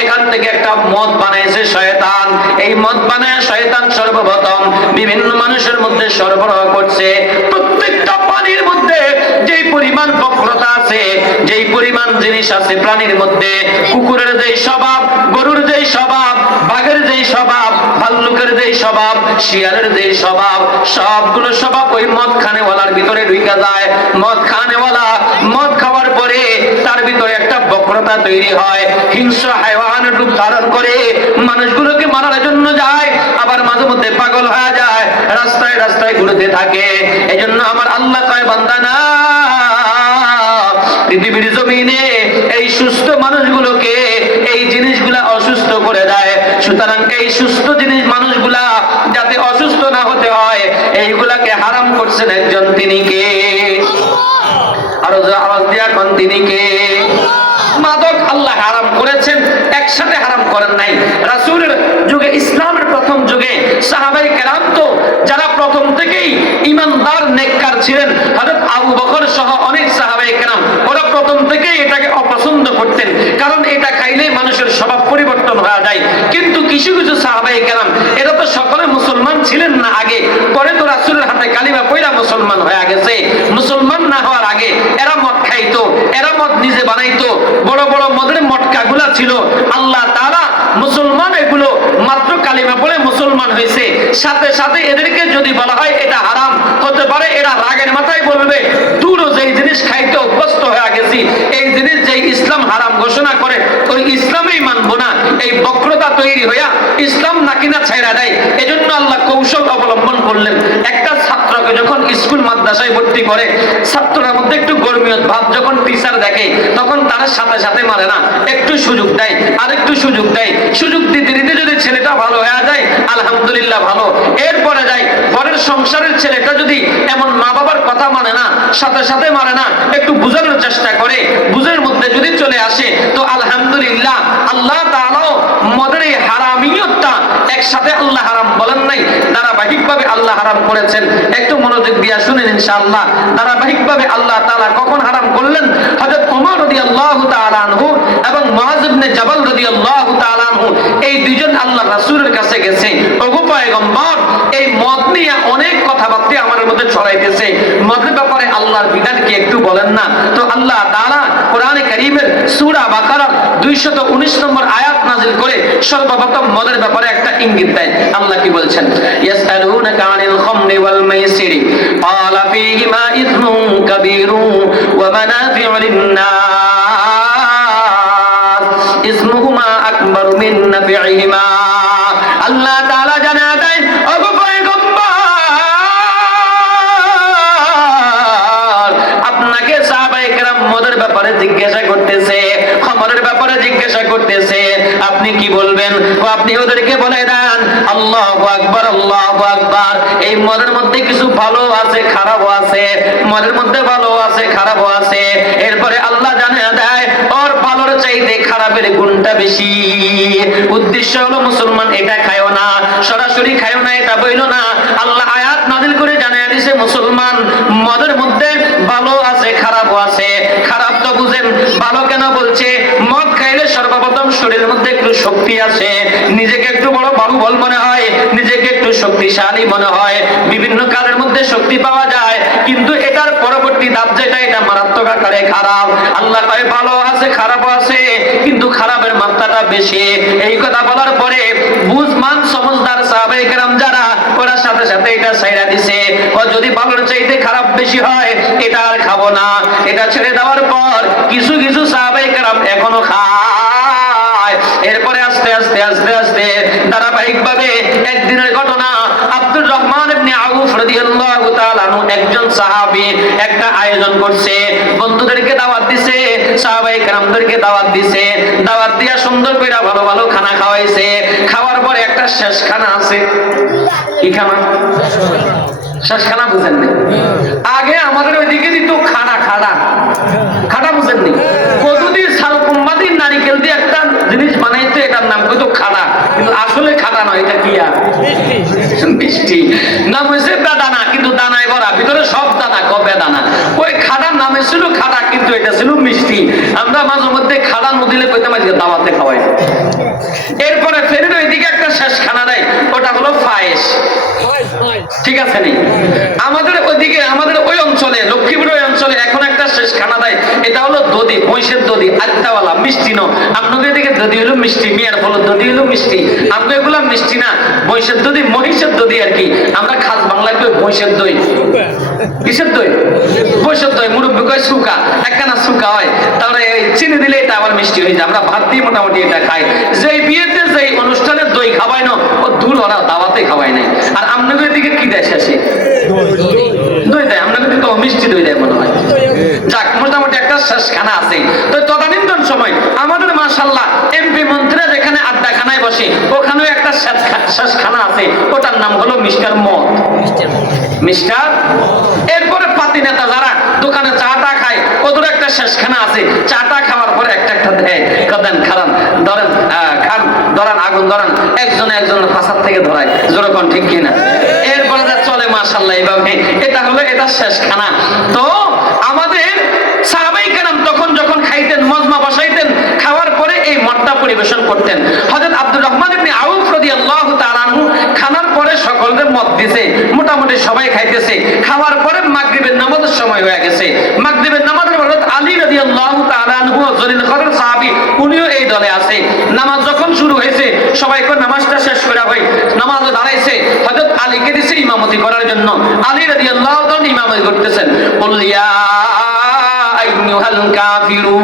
এখান থেকে একটা মদ বানাইছে শয়তান। এই মদ বানায় শয়তান সর্বপ্রথম বিভিন্ন মানুষের মধ্যে সরবরাহ করছে। প্রত্যেকটা প্রাণীর মধ্যে যেই পরিমাণ বক্রতা আছে, যেই পরিমাণ জিনিস আছে প্রাণীর মধ্যে, কুকুরের যেই স্বভাব, গরুর যেই স্বভাব, বাঘের যেই স্বভাব, ভাল্লুকের যেই স্বভাব, শিয়ালের যেই স্বভাব, সবগুলো স্বভাব ওই মদ খানেওয়ালার ভিতরে ঢুকে যায়। মদ খানেওয়ালা মদ খাওয়ার পরে তার ভিতরে একটা বক্রতা তৈরি হয়, হিংস্র হায়ওয়ানের রূপ ধারণ করে মানুষগুলোকে মারার জন্য যায়, আবার মাঝে মধ্যে পাগল হয়ে যায়, রাস্তায় রাস্তায় ঘুরতে থাকে। এজন্য আমার আল্লাহ কয়, বান্দা না, পৃথিবীর জমিনে এই সুস্থ মানুষগুলোকে এই জিনিসগুলা অসুস্থ করে দেয়। সুতরাং এই সুস্থ জিনিস মানুষগুলা যাতে অসুস্থ না হতে হয়, এইগুলাকে হারাম করছেন একজন, তিনি কে? আরো আওয়াজ দিয়া কোন, তিনি কে? মাদক আল্লাহ হারাম করেছেন, একসাথে হারাম করেন নাই। রাসূলের যুগে, ইসলামের প্রথম যুগে সাহাবায়ে কেরাম তো যারা প্রথম থেকেই ইমানদার নেককার ছিলেন, হযরত আবু বকর সহ অনেক সাহাবায়ে কেরাম, ওরা প্রথম থেকেই এটাকে অপছন্দ করতেন, কারণ এটা খাইলে মানুষের স্বভাব পরিবর্তন হয়ে যায়। কিন্তু কিছু কিছু সাহাবায়ে কেরাম, এরা তো সকলে মুসলমান ছিলেন না আগে, পরে তো রাসূলের হাতে কালিমা পড়া মুসলমান হয়ে গেছে। মুসলমান না হওয়ার আগে এরা মদ খাইতো, এরা মদ নিজে বানাইতো, বড় বড় মদের মটকাগুলা ছিল। আল্লাহ তাআলা মুসলমান এগুলো মাত্র কালিমা পড়ে মুসলমান হয়েছে, সাথে সাথে এদেরকে যদি বলা হয় এটা হারাম, হতে পারে এরা রাগের মাথায় বলবে, দূরও যেই জিনিস খাইতে অভ্যস্ত হয়ে গেছি, এই জিনিস যেই ইসলাম হারাম ঘোষণা করে ওই ইসলামেই মানবো না। এই বক্রতা তৈরি হইয়া ইসলাম নাকি না ছাইরা দেয়। এজন্য আল্লাহ কৌশল অবলম্বন করলেন। একটা ছাত্রকে যখন স্কুল মাদ্রাসায় ভর্তি করে, ছাত্রদের মধ্যে একটু গর্মীয়ত ভাব যখন টিচার দেখে, তখন তারা সাথে সাথে মারে না, একটু সুযোগ দেয়, আরেকটু সুযোগ দেয়। সুযোগ দিতে দিতে যদি ছেলেটা ভালো হয়ে যায়, আলহামদুলিল্লাহ ভালো। এরপরে যায় পরের সংসারের ছেলেটা যদি এমন মা বাবার কথা মানে না, সাথে সাথে মানে না, একটু বুঝানোর চেষ্টা করে, বুঝের মধ্যে যদি চলে আসে, তো আলহামদুলিল্লাহ আল্লাহ তাআলাও মদের এই হারামিয়তটা একসাথে আল্লাহ হারাম বলেন নাই, ধারাবাহিকভাবে আল্লাহ হারাম করেছেন। একটু মনোযোগ দিয়ে শুনেন ইনশাআল্লাহ। ধারাবাহিকভাবে আল্লাহ তাআলা কখন হারাম করলেন? হযরত ওমর রাদিয়াল্লাহু তাআলা আনহু এবং মুআয ইবনে জাবাল রাদিয়াল্লাহু তাআলা আনহু এই দুইজন আল্লাহ রাসূলের কাছে গেছে, ওগো পয়গম্বর, এই মদ নিয়ে অনেক কথাবার্তা আমাদের মধ্যে ছড়াইতেছে, মদের ব্যাপারে আল্লাহর বিধান কি একটু বলেন না? তো আল্লাহ তাআলা কোরআনে কারীমের সূরা বাকারার 219 নম্বর আয়াত নাযিল করে সর্বপ্রথম মদের ব্যাপারে একটা ইঙ্গিত দেয়। আল্লাহ কি বলছেন? ইয়াসআলুনাকা আনিল খামরি ওয়াল মাইসিরি ক্বালা ফীহিমা ইসমুন কাবীরুন ওয়া মানাফি'ু লিন-নাস ইসমুহুমা আকবারু মিন নাফি'হিমা। আল্লাহ তাআলা জানা দেয়, ওগো পয়গম্বর, আপনাকে সাহাবায়ে কেরাম মদের ব্যাপারে জিজ্ঞাসা করতেছে, খামরের ব্যাপারে জিজ্ঞাসা করতেছে, আপনি কি বলবেন? ও আপনি ওদেরকে বলে দেন আল্লাহু আকবার, আল্লাহু আকবার। এই মদের মধ্যে কিছু ভালো আছে, খারাপও আছে, মদের মধ্যে ভালো আছে, খারাপও আছে। এরপরে আল্লাহ জানিয়ে দেয় ওর ভালোর চাইতে খারাপের গুণটা বেশি। উদ্দেশ্য হলো মুসলমান এটা খায়ও না, সরাসরি খায়ও না, এটা বইল না। আল্লাহ আয়াত নাযিল করে জানিয়ে দিয়েছে মুসলমান মদের মধ্যে ভালো আছে, খারাপও আছে। খারাপ তো বুঝেন, ভালো কেন বলছে? মদ খাইলে সর্বপ্রথম শরীরের মধ্যে একটু শক্তি আসে, নিজেকে একটু বড় বাহুবল মনে হয়, নিজেকে একটু শক্তিশালী মনে হয়, বিভিন্ন কাজের মধ্যে শক্তি পাওয়া যায়। কিন্তু এটার পরবর্তী ধাপ যেটা, এটা মারাত্মক আকারে খারাপ। আল্লাহ কয় ভালো আছে, খারাপও আছে, কিন্তু খারাপের মাত্রাটা বেশি। এই কথা বলার পরে বুঝমান সমজদার সাহাবায়ে কেরাম যারা, ওরা সাথে সাথে এটা ছাইড়া দিছে। ও যদি ভালোর চাইতে খারাপ বেশি হয়, এটা আর খাবো না। এটা ছেড়ে দেওয়ার পর কিছু কিছু সাহাবায়ে কেরাম এখনো খায়। এরপরে আস্তে আস্তে আস্তে আস্তে ধারাবাহিকভাবে একদিনের ঘটনা, আব্দুর রহমান ইবনে আউফ রাদিয়াল্লাহু তাআলা আনহু একজন সাহাবী একটা আয়োজন করছে, বন্ধুদেরকে দাওয়াত দিছে, সাহাবায়ে কেরামদেরকে দাওয়াত দিছে, দাওয়াত দিয়া সুন্দর করে ভালো ভালো খানা খাওয়াইছে। খাওয়ার পরে একটা শেষ খানা আছে। কি খানা? শেষ খানা বুঝেন না? আগে আমাদের ওইদিকে দিত খানা, খাড়া খাড়া বুঝেন নি? কতদিন শাল কুম্বাদি নারিকেল দিয়ে একটা জিনিস বানাইতো, এটার নাম কত খাড়া, কিন্তু আসলে খাড়া নয়, এটা কি আর মিষ্টি। নাম হয়েছে বেদানা, কিন্তু দানায় ভরা, ভিতরে সব দানা, কবে দানা। ওই খাড়ার নামে ছিল খাড়া, কিন্তু এটা ছিল মিষ্টি। আমরা মাঝে মধ্যে খাড়া নদিলে কইতাম আজকে দাওয়াতে খাওয়াই। এরপরে ফেরের ওইদিকে একটা শেষ খানা দেয়, ওটা হলো পায়েস। ঠিক আছে নি? আমাদের ওইদিকে, আমাদের ওই অঞ্চলে, লক্ষ্মীপুর ওই অঞ্চলে এখন একটা শেষ খানা দেয়, এটা হলো দধি, মহিষের দধি, আত্মাওয়ালা, মিষ্টি ন। আপনাদের দিকে দধি হলো মিষ্টি, মেয়ের ফল দধি হলো মিষ্টি। আমরা এগুলা মিষ্টি না, মহিষের দধি, মহিষের দধি আর কি। আমরা খাস বাংলায় কই মহিষের দই। কিসের দই? মহিষের দই। মুরব্বী কয় সুকা, একখানা সুকা হয়, তারপরে চিনি দিলে এটা আবার মিষ্টি হয়ে যায়। আমরা ভাত দিয়ে মোটামুটি এটা খাই। যেই বিয়েতে যেই অনুষ্ঠানে দই খাওয়াই না, ও দূর ওরা দাওয়াতে খাওয়াই নাই। আর আপনাদের দিকে কি দেয় শেষে? দই দেয়। আপনাদের তো মিষ্টি দই দেয় মনে হয়। যাক, মোটামুটি একটা শেষ খানা আছে। তো তদানীন্তন সময় আমাদের মাশাআল্লাহ এমপি মন্ত্রীরা যেখানে আড্ডা খানায় বসে, ওখানেও একটা শেষ খানা আছে, ওটার নাম হলো মিস্টার মদ, মিস্টার। এরপরে পাতি নেতা যারা দোকানে চাটা খায়, ওদের একটা শেষ খানা আছে। চাটা খাওয়ার পরে একটা একটা দেয়, দেন খারান, ধরেন খান, ধরান আগুন, ধরান, একজনে একজন ফাঁসার থেকে ধরায়, যেরকম ঠিক কিনা? এরপরে চলে মাশাআল্লাহ এইভাবে। এটা হলো এটা শেষ খানা। তো আমাদের সাহাবায়ে কেরাম তখন যখন খাইতেন, মজমা বসাইতেন, খাওয়ার পরে এই মদটা পরিবেশন করতেন। হযরত আব্দুর রহমান ইবনে আউফ রাদিয়াল্লাহু তাআলা আনহু খানার পরে সকলকে মদ দিছে, মোটামুটি সবাই খাইতেছে। খাওয়ার পরে মাগরিবের নামাজের সময় হয়ে গেছে। মাগরিবের নামাজের হযরত আলী রাদিয়াল্লাহু তাআলা আনহু জলিল কদর সাহাবী, উনিও এই দলে আছে। নামাজ যখন শুরু হয়েছে, সবাই কো নামাজটা শেষ করা হয়, নামাজে দাঁড়াইছে। হযরত আলীকে দিছে ইমামতি করার জন্য। আলী রাদিয়াল্লাহু তাআলা ইমামতি করতেছেন। কুল ইয়া আইয়ুহাল কাফিরুন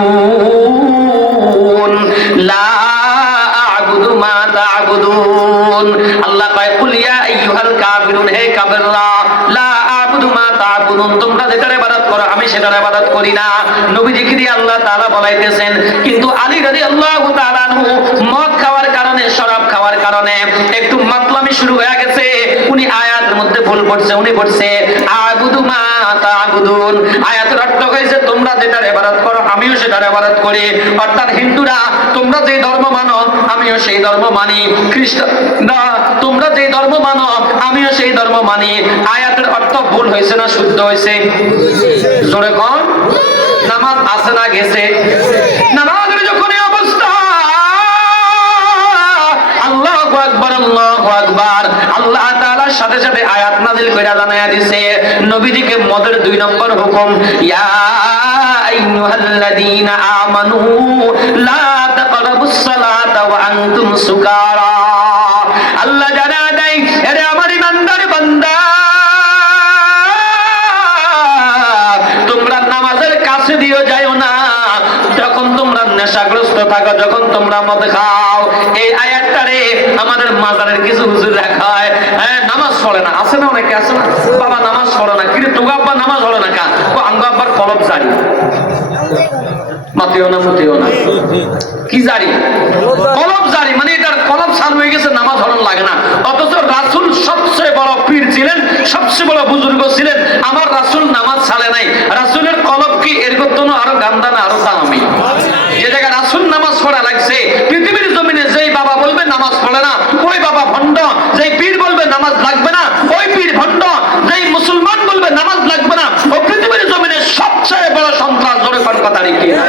লা আ'বুদু মা তা'বুদুন। আল্লাহ কয় কুল ইয়া আইয়ুহাল কাফিরুন, হে কাফেররা, লা আ'বুদু মা তা'বুদুন, তোমরা যেটার ইবাদত করো আমি সেটার ইবাদত করি না। নবীজিকে দিয়ে আল্লাহ তাআলা বলাইতেছেন। কিন্তু আলী রাদিয়াল্লাহু তাআলা আনহু মদ খাওয়ার কারণে, শরাব খাওয়ার কারণে একটু মাতলামি শুরু হয়ে গেছে। উনি আয়াতের মধ্যে ভুল পড়ছে। উনি পড়ছে আ'বুদু মা তা'বুদুন। আয়াতের অর্থ হয়েছে তোমরা যেটার ইবাদত করো আমিও সেটার ইবাদত করি। অর্থাৎ হিন্দুরা তোমরা যে ধর্ম মানো আমিও সেই ধর্ম মানি, খ্রিস্টানরা তোমরা যে ধর্ম মানো আমিও সেই ধর্ম মানি। আয়াতের অর্থ ভুল হয়েছে না শুদ্ধ হয়েছে? জোরে কোন? নামাজ আছে না গেছে? নামাজের যখন এই অবস্থা, আল্লাহু আকবার, আল্লাহু আকবার, আল্লাহ তাআলার সাথে সাথে আয়াত নাযিল কইরা জানায়া দিয়েছে নবীজিকে মদের 2 নম্বর হুকুম, ইয়া আইয়ুহাল্লাযীনা আমানু লা তাকরাবুস সালাতা ওয়া আনতুম সুকারা। আল্লাহ জানা দেয়, আরে আমার ইমানদার বান্দা, তোমরা নামাজের কাছে দিও যাও না যখন তোমরা নেশাগ্রস্ত থাকো, যখন তোমরা মদ খাও। এই আয়াতটারে আমাদের মাজারের কিছু হুজুর রাখায়, হ্যাঁ নামাজ পড়ে না, আছে না অনেকে, আছে না বাবা নামাজ পড়ে না, কিন্তু তোগা আব্বা নামাজ পড়ে না, কা আঙ্গ আব্বার কলব জারি, মাতিও না মুতিও না, কি জারি? কলব জারি, মানে এটার কলব চালু হয়ে গেছে, নামাজ হরণ লাগে না। অথচ রাসূল সবচেয়ে বড় পীর ছিলেন, সবচেয়ে বড় বুজুর্গ ছিলেন, আমার রাসূল নামাজ ছাড়ে নাই। রাসূলের কলব কি এর করতেও আরো গান্দা না আরো দামি? যে জায়গায় রাসূল নামাজ পড়া লাগছে, পৃথিবীর জমিনে যেই বাবা বলবে নামাজ পড়ে না ওই বাবা ভণ্ড, যেই পীর বলবে নামাজ লাগবে না ওই পীর ভণ্ড, যেই মুসলমান বলবে নামাজ লাগবে না ও পৃথিবীর জমিনে সবচেয়ে বড় সন্ত্রাস। জোরে কোন কথা ঠিক কি না?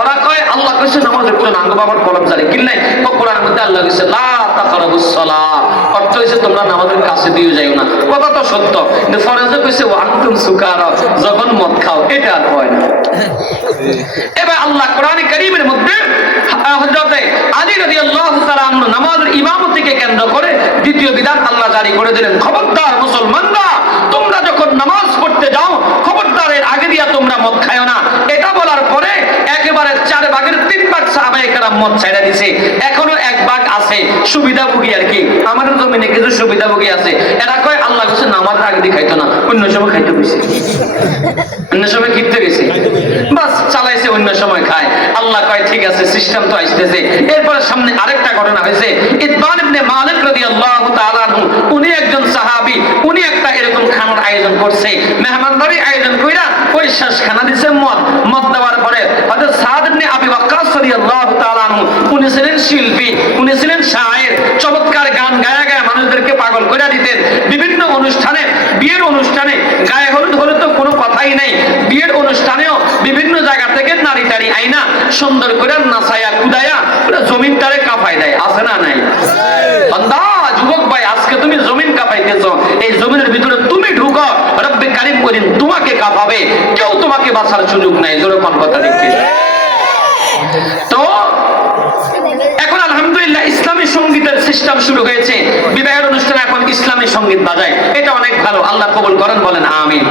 ওরা কয় আল্লাহ কইছে নামাজ পড়ো না, আঙ্গ বাবার কলম জারি কিনলে কোরআনের মধ্যে আল্লাহ কইছে লা তাকরাবুস সালাহ, অর্থ হইছে তোমরা নামাজের কাছে দিও যাও না। কথা তো সত্য, কিন্তু ফরজে কইছে ওয়া আনতুম সুকারা, যখন মদ খাও, এটা আর হয় না। এবার আল্লাহ কোরআনে কারীমের মধ্যে হযরতে আলী রাদিয়াল্লাহু তাআলা আনহু নামাজের ইমামতিকে কেন্দ্র করে দ্বিতীয় বিধান আল্লাহ জারি করে দিলেন, খবরদার মুসলমানরা, তোমরা যখন নামাজ পড়তে যাও খবরদার এর আগে দিয়া তোমরা মদ খাও না। এটা বলার পরে একেবারে 4 ভাগের 3 ভাগ সাহাবায়ে কেরাম মদ ছাইড়া দিয়েছে। এখনো 1 ভাগ আছে সুবিধাভোগী, আর কি আমাদের জমিনে কিছু সুবিধাভোগী আছে, এরা কয় আল্লাহ কইছে নামাজের আগে দিয়ে খাইতো না, অন্য সময় খাইতে কইছে, অন্য সময় কিনতে গেছে, বাস চালাইছে, অন্য সময় খায়। আল্লাহ কয় ঠিক আছে, সিস্টেম তো আসতেছে। এরপরে সামনে আরেকটা ঘটনা হয়েছে, ইতবান ইবনে মালিক রাদিয়াল্লাহু তাআলা আনহু, উনি একজন সাহাবী, উনি একটা এরকম খানার আয়োজন করছে, মেহমানদারি আয়োজন কইরা ওই শেষ খানা দিছে মদ দেওয়ার পরে হযরত সাদ ইবনে আবি ওয়াক্কাস রাদিয়াল্লাহু তাআলা আনহু, উনি ছিলেন শিল্পী, উনি ছিলেন শায়ের, চমৎকার গান গায়া গায়া মানুষদেরকে পাগল করে দিতেন। বিভিন্ন অনুষ্ঠানে, বিয়ের অনুষ্ঠানে, গায়ে হলুদ হলে তো কোনো কথাই নাই, বিয়ের অনুষ্ঠানেও বিভিন্ন জায়গা থেকে নারী টারি আইনা সুন্দর করে নাচায়া কুদায়া জমিনটারে কাঁপাই দেয়, আছে না নাই? বান্দা যুবক ভাই, আজকে তুমি জমিন কাঁপাইতেছ, এই জমিনের ভিতরে তুমি ঢুকো, রব্বে কারীম করিম তোমাকে কাঁপাবে, কেউ তোমাকে বাঁচার সুযোগ নাই। জোরে কোন কথা লিখে। তো এখন আলহামদুলিল্লাহ ইসলামী সঙ্গীতের সিস্টেম শুরু হয়েছে, বিবাহের অনুষ্ঠানে এখন ইসলামী সঙ্গীত বাজায়, এটা অনেক ভালো, আল্লাহ কবুল করেন, বলেন আমিন।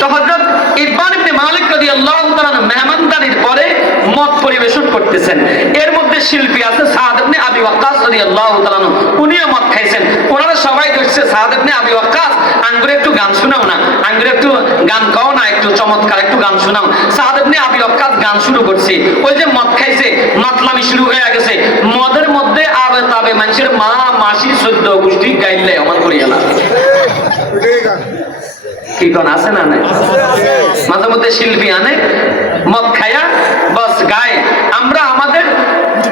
তো হযরত ইতবান ইবনে মালিক রাদিয়াল্লাহু তাআলা মেহমানদারির পরে মদ পরিবেশন করতেছেন, এর মধ্যে শিল্পী আছে সাদ ইবনে আবি ওয়াক্কাস রাদিয়াল্লাহু তাআলা, উনিও মদ খাইছেন। ওনারা সবাই দেখছে সাদ ইবনে আবি ওয়াক্কাস, আঙ্গুরে একটু গান শোনাও না, আঙ্গুরে একটু গান গাও না, একটু চমৎকার একটু গান শোনাও। সাদ ইবনে আবি ওয়াক্কাস গান শুরু করছে, ওই যে মদ খাইছে, মাতলামি শুরু হয়ে গেছে, মদের মধ্যে আবে তাবে মানুষের মা মাসি 14 গোষ্ঠী গাইলে আমার করিয়া না, কি কোন আছে না নাই? মাঝে মধ্যে শিল্পী আনে মদ খায়া বাস গায়। আমরা আমাদের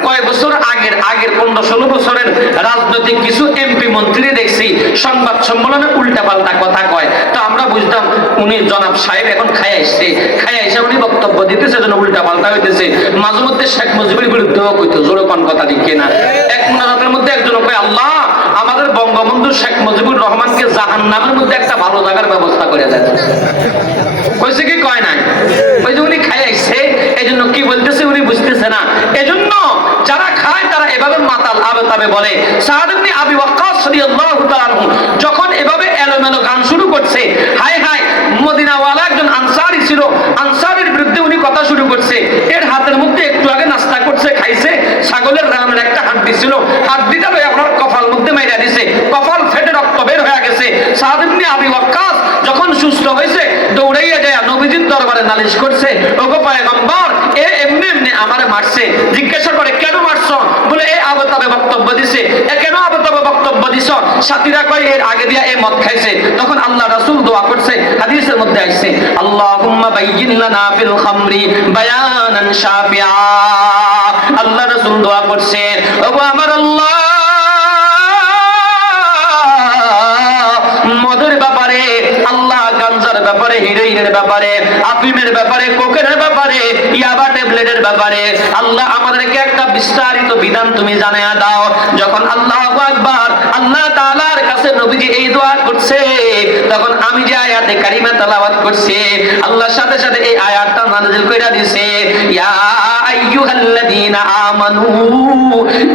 কয়েক বছর আগের 15-16 বছরের রাজনৈতিক কিছু এমপি মন্ত্রী দেখছি সংবাদ সম্মেলনে উল্টা পাল্টা কথা কয়, তো আমরা বুঝতাম উনি জনাব সাহেব এখন খায়া এসে উনি বক্তব্য দিতেছে, যেন উল্টা পাল্টা হইতেছে। মাঝে মধ্যে শেখ মুজিবের বিরুদ্ধেও কইতো, জোরে কোন কথা ঠিক কিনা? এক মুনাজাতের মধ্যে একজন কয় আল্লাহ আমাদের বঙ্গবন্ধু শেখ মুজিবুর রহমানকে জাহান্নামের মধ্যে একটা ভালো জায়গার ব্যবস্থা করে দেন। কইছে কি কয় নাই? ওই যে উনি খাই আইছে, এই জন্য কি বলতেছে উনি বুঝতেছে না। এজন্য যারা খায় তারা এভাবে মাতাল আবে তাবে বলে। সাদ ইবনে আবি ওয়াক্কাস রাদিয়াল্লাহু তাআলা আনহু যখন এভাবে এলোমেলো গান শুরু করছে, হায় হায়, মদিনাওয়ালা একজন আনসারী ছিল, আনসারীর বিরুদ্ধে উনি কথা শুরু করছে। এর হাতের মধ্যে একটু আগে নাস্তা করছে, খাইছে, ছাগলের রানের একটা হাঁটু ইবনে আবি ওয়াক্কাস যখন সুস্থ হয়েছে দৌড়াইয়া যায় নবীজির দরবারে নালিশ করছে, ওগো পয়গম্বর এমনি এমনি আমারে মারছে। জিজ্ঞাসা করে কেন মারছো? বলে এই আবতাবে বক্তব্য দিছে। কেন আবতাবে বক্তব্য দিছ? সাথীরা কয় এর আগে দিয়া এই মদ খাইছে। তখন আল্লাহ রাসূল দোয়া করছে, হাদিসের মধ্যে আসছে, আল্লাহুম্মা বাইয়িন লানা ফিল খামরি বায়ানান শাফিআ। আল্লাহ রাসূল দোয়া করছে, ওগো আমার আল্লাহ, মদের ব্যাপারে আল্লাহ, গাঞ্জার ব্যাপারে, হিরোইনের ব্যাপারে, আফিমের ব্যাপারে, কোকের ব্যাপারে, ইয়াবা ট্যাবলেটের ব্যাপারে আল্লাহ আমাদেরকে একটা বিস্তারিত বিধান তুমি জানায়া দাও। যখন আল্লাহু আকবার আল্লাহ তাআলার কাছে নবীজি এই দোয়া করছে, তখন আমি যে আয়াতে কারিমা তেলাওয়াত করছি, আল্লাহর সাথে সাথে এই আয়াতটা নাযিল কইরা দিয়েছে, ইয়া আইয়ুহাল্লাযীনা আমানু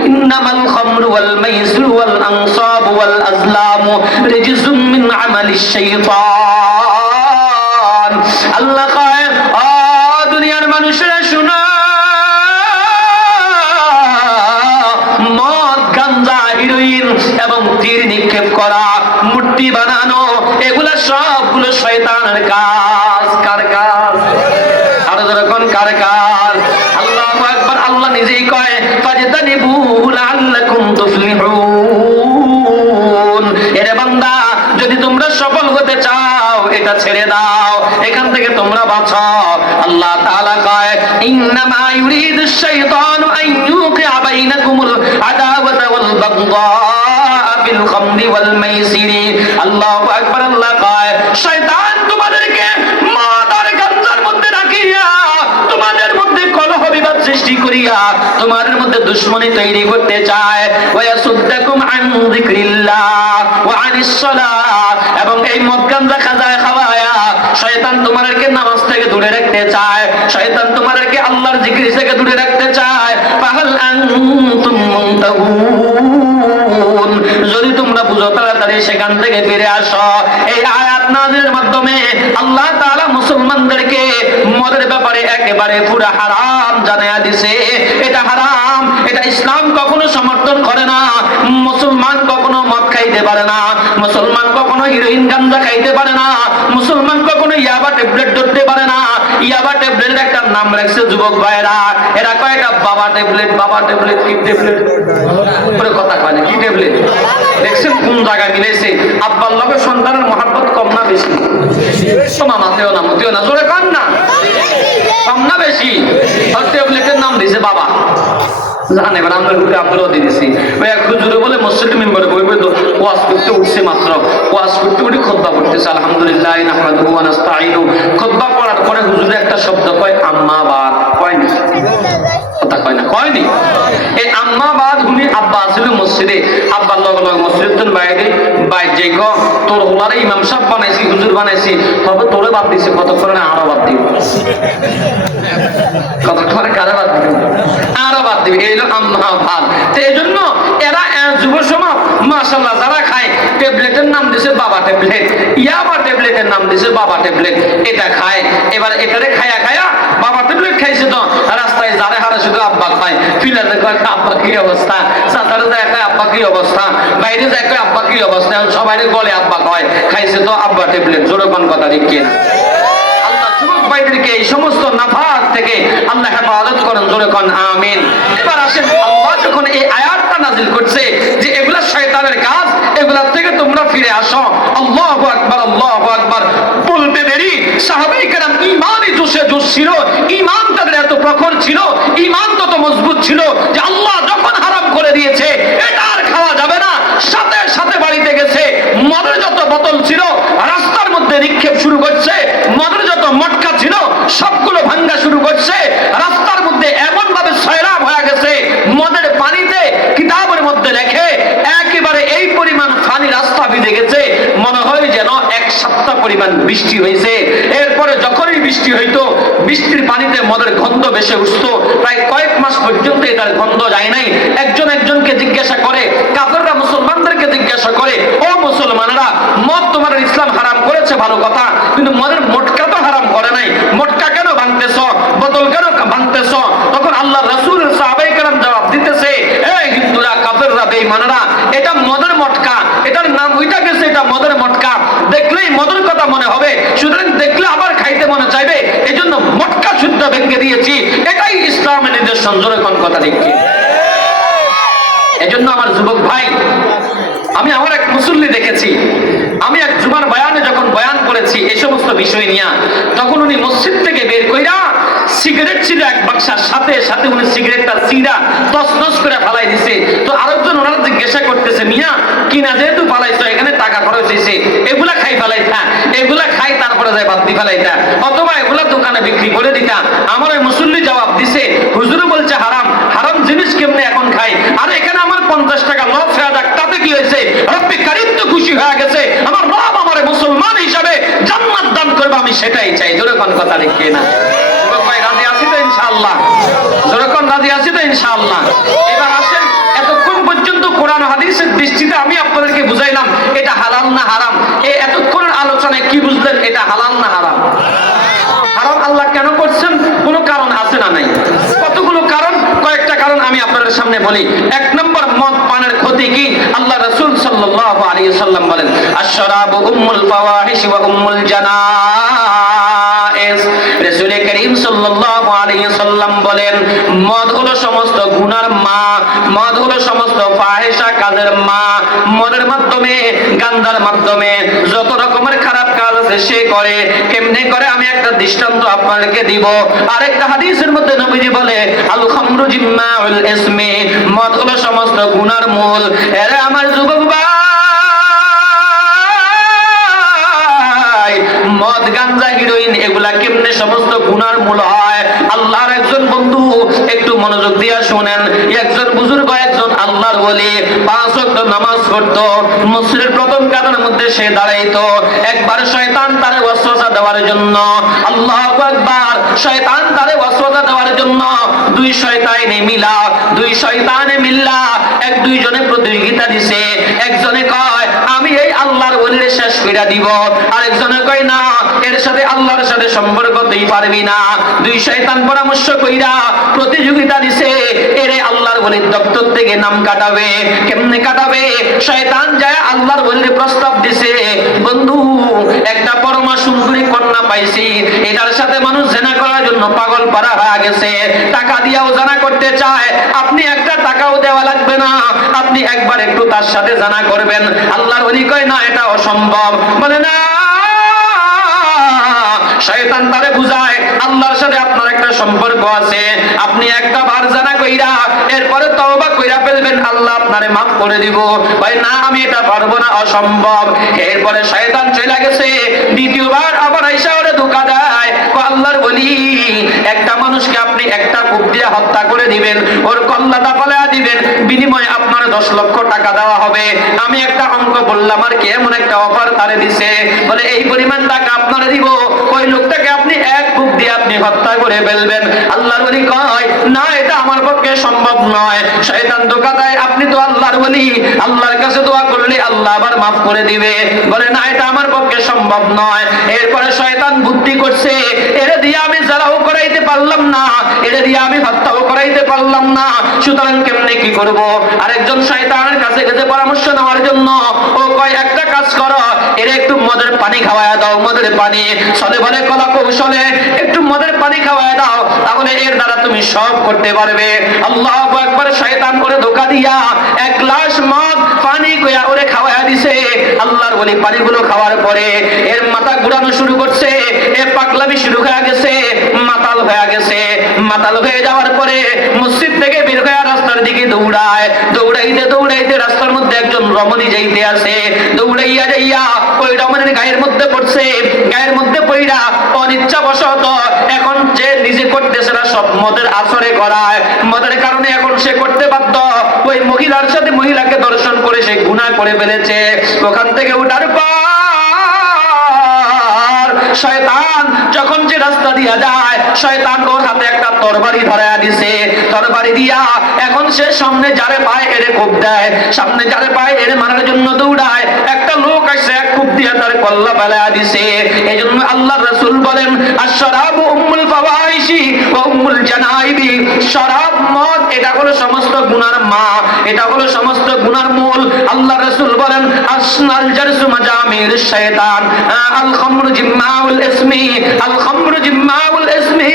ইন্নামাল খামরু ওয়াল মাইসিরু ওয়াল আনসাবু ওয়াল আজলামু রিজসুম মিন আমালিশ শাইতান। আল্লাহ কয়, ও দুনিয়ার মানুষেরা শুনো, মদ, গাঞ্জা, হিরোইন এবং তীর নিক্ষেপ করা, মূর্তি বানানো, এগুলা সবগুলো শয়তানের কাজ। কার কাজ? আরো যখন কার কাজ? আল্লাহু আকবার। আল্লাহ নিজেই কয়, ফাজতানিবু লাআল্লাকুম তুফলিহুন। এরে বান্দা, যদি তোমরা সফল হতে চাও এটা ছেড়ে দাও, এখান থেকে তোমরা বাঁচো। আল্লাহ তাআলা কয়, ইন্নামা ইউরিদুশ শাইতানু আন ইউকিআ বাইনাকুমুল আদাওয়াতা ওয়াল বাগদা বিল খামরি ওয়াল মাইসিরি। আল্লাহু আকবার। আল্লাহ কয়, শয়তান তোমাদেরকে মদ আর গাঞ্জার মধ্যে রাখিয়া, তোমাদের মধ্যে কলহ বিবাদ সৃষ্টি করিয়া তোমাদের মধ্যে দুশমনী তৈরি করতে চায়। ওয়া ইয়াসুদ্দাকুম আন যিকরিল্লাহ ওয়া আনিস সালাত। এবং এই মদ গাঞ্জা খাজায় খাওয়ায়া শয়তান তোমাদেরকে নামাজ থেকে দূরে রাখতে চায়, শয়তান তোমাদেরকে আল্লাহর জিকির থেকে দূরে রাখতে চায়। ফাহাল আনতুম মুনতাহুন। যদি তোমরা বুঝো তাড়াতাড়ি সেখান থেকে ফিরে আসো। এই আয়াত নাযিলের মাধ্যমে আল্লাহ তাআলা মুসলমানদেরকে মদের ব্যাপারে একেবারে পুরো হারাম জানায়া দিছে। এটা হারাম, এটা ইসলাম কখনো সমর্থন করে না। মুসলমান কখনো মদ খাইতে পারে না, মুসলমান কখনো হিরোইন গাঞ্জা খাইতে পারে না, মুসলমান কখনো ইয়াবা ট্যাবলেট ধরতে পারে না। ইয়াবা ট্যাবলেটের একটা নাম রাখছে যুবক ভাইরা, এরা কয় এটা বাবা ট্যাবলেট। বাবা ট্যাবলেট কি ট্যাবলেট? পরে কথা কয় না, কি ট্যাবলেট? দেখছেন কোন জায়গায় মিলেছে? আব্বার লগে সন্তানের মহব্বত কম না বেশি? তোমা মাতেও না, মতেও না, জোরে কন না, কম না বেশি? ট্যাবলেটের নাম দিয়েছে বাবা। জানে এবার আমরা ঢুকে আপনারাও দিয়েছি। ওই এক হুজুরে বলে মসজিদ মেম্বারে বই বই তো ওয়াজ করতে উঠছে, মাত্র ওয়াজ করতে উঠে খুতবা পড়তেছে, আলহামদুলিল্লাহ নাহমাদুহু ওয়া নাস্তাঈনু। খুতবা পড়ার পরে হুজুরে একটা শব্দ কয়, আম্মা বাদ। কয়নি? কথা কয় না, কয়নি? এই আম্মা বাদ শুনি আব্বা আসলে মসজিদে, আব্বার লগে লগে মসজিদ বাইরে বাইর যাই গ, তোর ওলারে ইমাম সাহেব বানাইছি, হুজুর বানাইছি, তবে তোরে বাদ দিছে, কতক্ষণ আরো বাদ দিব, কতক্ষণ কারে বাদ দিব, আরো বাদ দিবে। এই হলো আম্মা বাদ। তো এই জন্য এরা যুব সমাজ মাশাআল্লাহ যারা খায়, ট্যাবলেটের নাম দিছে বাবা ট্যাবলেট, ইয়াবা ট্যাবলেটের নাম দিছে বাবা ট্যাবলেট, এটা খায়। এবার এটারে খায়া খায়া বাবা ট্যাবলেট খাইছে তো রাস্তায় যারে হারা শুধু আব্বা খায়, ফিলাতে কয় আব্বা কি অবস্থা, সাঁতারে যায় কয় আব্বা কি অবস্থা, বাইরে যায় কয় আব্বা কি অবস্থা, সবাই বলে আব্বা কয়, খাইছে তো আব্বা ট্যাবলেট। জোরে কোন কথা ঠিক কিনা? আল্লাহ যুবক ভাইদেরকে এই সমস্ত নাফাক থেকে আল্লাহ হেফাজত করেন, জোরে কোন আমিন। এবার আসেন, আল্লাহ যখন এই আয়াতটা নাযিল করছে যে এগুলা শয়তানের কাজ, এগুলা থেকে তোমরা ফিরে আসো। আল্লাহু আকবার, আল্লাহু আকবার বলতে দেরি সাহাবায়ে কেরাম ঈমানে জোশে জোশ ছিল, ঈমান তাদের এত প্রখর ছিল, ঈমান তত মজবুত ছিল যে আল্লাহ যখন হারাম করে দিয়েছে এটা আর খাওয়া যাবে না, সাথে সাথে বাড়িতে গেছে, মদের যত বোতল ছিল রাস্তার মধ্যে নিক্ষেপ শুরু করছে, মদের যত মটকা ছিল সবগুলো ভাঙ্গা শুরু করছে, রাস্তার মধ্যে এমন ভাবে সয়লাব হয়ে গেছে, মদের পানিতে কিতাবের মধ্যে রেখে একেবারে এই পরিমাণ পানি রাস্তা ভিজে গেছে, মনে হয় যেন এক সপ্তাহ পরিমাণ বৃষ্টি হয়েছে। এরপরে যখনই বৃষ্টি হইতো, বৃষ্টির পানিতে মদের গন্ধ ভেসে উঠতো, প্রায় কয়েক মাস পর্যন্ত এটার গন্ধ যায় নাই। একজন একজনকে জিজ্ঞাসা করে, কাফেররা মুসলমানদেরকে জিজ্ঞাসা করে, ও মুসলমানরা, মদ তোমার ইসলাম হারাম করেছে ভালো কথা, কিন্তু মদের মটকা তো হারাম করে নাই, মটকা কেন ভাঙতেছ, বোতল কেন ভাঙতেছ? তখন আল্লাহ রাসূল সাহাবায়ে কেরাম জবাব দিতেছে, এই হিন্দুরা, কাফেররা, বেঈমানরা, এটা মদের মটকা, এটার নাম ওইটা গেছে, এটা মদের মটকা। দেখ মনে হবে, সুতরাং দেখলে আবার খাইতে মনে চাইবে, এই জন্য মটকা শুদ্ধ ভেঙে দিয়েছি। এটাই ইসলামের নিদর্শন। জোরে কোন কথা দেখি। এজন্য আমার যুবক ভাই, আমি আমার এক মুসল্লি দেখেছি, আমি এক জুমার বয়ানে যখন বয়ান করেছি এই সমস্ত বিষয় নিয়ে, তখন উনি মসজিদ থেকে বের কইরা সিগারেট ছিল এক বাক্সার, সাথে সাথে উনি সিগারেটটা চিরা তছনছ করে ফালাই দিছে। তো আরেকজন ওনারা জিজ্ঞাসা করতেছে, মিয়া কিনা যেহেতু ফালাইছো, এখানে টাকা খরচ হয়েছে, এগুলা খাই ফালাইতা, এগুলা খাই তারপরে যায় বাদ দি ফালাইতা, অথবা এগুলা দোকানে বিক্রি করে দিতা। আমার ওই মুসল্লি জবাব দিছে, হুজুর বলছে হারাম, হারাম জিনিস কেমনে এখন খাই? আর এখানে আমার 50 টাকা লস হয়ে যাক, তাতে কি হয়েছে? রব্বে কারীম তো খুশি হয়ে গেছে, আমার রব আমারে মুসলমান হিসাবে জান্নাত দান করবে, আমি সেটাই চাই। জোরে কোন কথা দেখি না? যুবক ভাই রাজি আছি তো ইনশাআল্লাহ? জোরে কোন রাজি আছি তো ইনশাআল্লাহ? এবার আসেন, এতক্ষণ পর্যন্ত কোরআন হাদিসের দৃষ্টিতে আমি আপনাদেরকে বুঝাইলাম এটা হালাল না হারাম। এই এতক্ষণের আলোচনায় কি বুঝলেন? এটা হালাল না হারাম? হারাম আল্লাহ কেন করছেন? কোনো কারণ আছে না নাই? কতগুলো কারণ, কয়েকটা কারণ আমি আপনাদের সামনে বলি। এক নম্বর, মদ পানের ক্ষতি কি? আল্লাহ রাসূল সাল্লাল্লাহু আলাইহি ওয়াসাল্লাম বলেন, আশ-শারাবু উম্মুল ফাওয়াহিশ ওয়া উম্মুল জানাইস। রাসূল করিম সাল্লাল্লাহু আলাইহি ওয়াসাল্লাম বলেন, মদ হলো সমস্ত গুনার মা, মদ হলো সমস্ত ফাহিশা কাজের মা। মদের মাধ্যমে, গাঁজার মাধ্যমে যত রকমের খারাপ কাজ আছে সে করে। কেমনে করে? আমি একটা দৃষ্টান্ত আপনাদেরকে দিব। আরেকটা হাদিসের মধ্যে নবীজি বলে, আল খামরু জিম্মাউল ইসমি, মদ হলো সমস্ত গুনার মূল। এরে আমার যুবক ভাই, মদ, গাঁজা, হিরোইন এগুলা কেমনে সমস্ত গুনার মূল হয়? আল্লাহর একজন বন্ধু, একটু মনোযোগ দিয়া শুনেন, একজন বুজুর্গ, একজন আল্লাহর ওলি, 5 ওয়াক্ত নামাজ পড়তো। মসজিদের প্রথম কাতারের মধ্যে সে দাঁড়াইতো। একবার শয়তান তারে ওয়াসওয়াসা দেওয়ার জন্য, আল্লাহু আকবার, শয়তান তারে ওয়াসওয়াসা দেওয়ার জন্য দুই শয়তানে মিল্লা এক দুইজনে প্রতিযোগিতা দিছে। একজনে কয় আমি এই আল্লাহর ওলির শেষ কইরা দিব, আরেকজনে কয় না, এর সাথে আল্লাহর সাথে সম্পর্ক তুই পারবি না। দুই শয়তান পরামর্শ কইরা প্রতিযোগিতা দিছে, এরে আল্লাহর ওলির দপ্তর থেকে নাম কাটাবে। কেমনে কাটাবে? শয়তান যায় আল্লাহর ওলির প্রস্তাব দিছে, বন্ধু একটা পরমা সুন্দরী কন্যা পাইছি, এটার সাথে মানুষ জেনা করার জন্য পাগল পারা হয়ে গেছে, টাকা দিয়াও জানা করতে চায়, আপনি একটা টাকাও দেওয়া লাগবে না, আপনি একবার একটু তার সাথে জানা করবেন। আল্লাহর ওলি কয় না, এটা অসম্ভব। বলে না, শয়তান তারে বুঝায় আল্লাহর সাথে আপনার একটা সম্পর্ক আছে, আপনি একটা বার জানা কইরা এরপরে তওবা কইরা ফেলবেন, আল্লাহ আপনারে maaf করে দিব। ভাই না, আমি এটা পারবো না, অসম্ভব। এরপরে শয়তান চলে গেছে, দ্বিতীয়বার আবার আইসা ওরে ধোঁকা দেয়, আল্লাহর বলি একটা মানুষকে আপনি একটা কূপ দিয়ে হত্যা করে দিবেন, ওর কল্লাটা ফালায়া দিবেন, বিনিময়ে আপনার 10 লক্ষ টাকা দেওয়া হবে। আমি একটা অঙ্ক বললাম, আর কি এমন একটা অফার তারে দিছে, বলে এই পরিমাণ টাকা আপনারে দিব, ওই লোকটাকে আপনি এক কূপ দিয়ে আপনি হত্যা করে ফেলবেন। আল্লাহর ওলি কয় না, এটা আমার পক্ষে সম্ভব নয়। শয়তান ধোঁকা দেয়, আপনি তো আল্লাহর ওলি, আল্লাহর কাছে দোয়া করলে আল্লাহ আবার maaf করে দিবে। বলে না, এটা আমার পক্ষে সম্ভব নয়। এরপরে শয়তান বুদ্ধি করছে, এরে দিয়ে আমি জারাও করাইতে পারলাম না, এরে দিয়ে আমি হত্যাও করাইতে পারলাম না, সুতরাং কেমনে কি করব? আরেকজন শয়তানের কাছে গেছে পরামর্শ নেওয়ার জন্য। ও কয় একটা কাজ করো, এর একটু মদের পানি খাওয়ায় দাও, মদের পানি চলে বলে কলা কৌশলে একটু মদের পানি খাওয়ায় দাও, তাহলে এর দ্বারা তুমি সব করতে পারবে। আল্লাহু আকবার। শয়তান করে ধোঁকা দিয়া 1 গ্লাস মদ পানি কইয়া ওরে খাওয়ায়া দিছে। আল্লাহর ওলি পানিগুলো খাওয়ার পরে এর মাথা ঘুরানো শুরু করছে, এ পাগলামি শুরু হয়ে গেছে, মাতাল হয়ে গেছে। মাতাল হয়ে যাওয়ার পরে মসজিদ থেকে বের হয়ে রাস্তার দিকে দৌড়ায়, দৌড়াইতে দৌড়াইতে রাস্তার মধ্যে একজন রমণী যাইতে আছে, দৌড়াইয়া যাইয়া ওই রমণীর গায়ের মধ্যে পড়ছে, গায়ের মধ্যে পইড়া অনিচ্ছাবশত এখন যে নিজে করতেছে না সব মদের আসরে করায়, মদের কারণে এখন সে করতে বাধ্য। ওই মহিলার সাথে মহিলাকে দর্শন করে সে গুনাহ করে ফেলেছে। ওখান থেকে উঠার পর শয়তান যখন যে যে রাস্তা দিয়া যায়, শয়তান ওর হাতে একটা তরবারি ধরায়া দিছে। তরবারি দিয়া এখন সে সামনে যারে পায় এরে কোপ দেয়, সামনে যারে পায় এরে মারার জন্য দৌড়ায়। একটা লোক আসে এক কোপ দিয়া তার কল্লা ফেলায়া দিছে। এই জন্য আল্লাহ রাসূল বলেন, আশ-শারাবু উম্মুল ফাওয়াহিশি ওয়া উম্মুল জানাইবি। শরাব, মদ, এটা হলো সমস্ত গুনার মা, এটা হলো সমস্ত গুনার মূল। আল্লাহ রাসূল বলেন, আসনাল জারসু মাজামির শায়তান, আল খামরু জিম্মাউল ইসমি, আল খামরু জিম্মাউল ইসমি।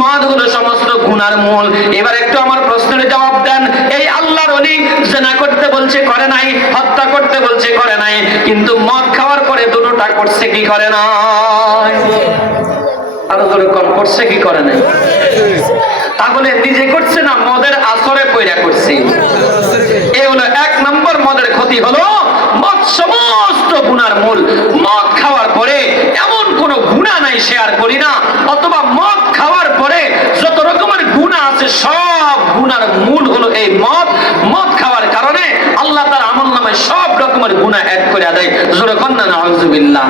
মদ হলো সমস্ত গুনার মূল। এবার একটু আমার প্রশ্নের জবাব দেন, এই আল্লাহর ওলি জিনা করতে বলছে করে নাই, হত্যা করতে বলছে করে নাই, কিন্তু মদ খাওয়ার পরে দুটোটা করছে কি করে নাই? আরো জোরে কোন করছে কি করে নাই? তাহলে নিজে করছে না মদের আসরে পয়রা করছে? এই হলো এক নম্বর মদের ক্ষতি, হলো মদ সমস্ত গুনার মূল। মদ খাওয়ার পরে এমন কোন গুনাহ নাই শেয়ার করি না, অথবা মদ খাওয়ার পরে যত রকমের গুনাহ আছে সব গুনার মূল হলো এই মদ। মদ খাওয়ার কারণে আল্লাহ তার আমলনামায় সব রকমের গুনাহ অ্যাড করে দেয়। জোরে কোন না নাউযুবিল্লাহ।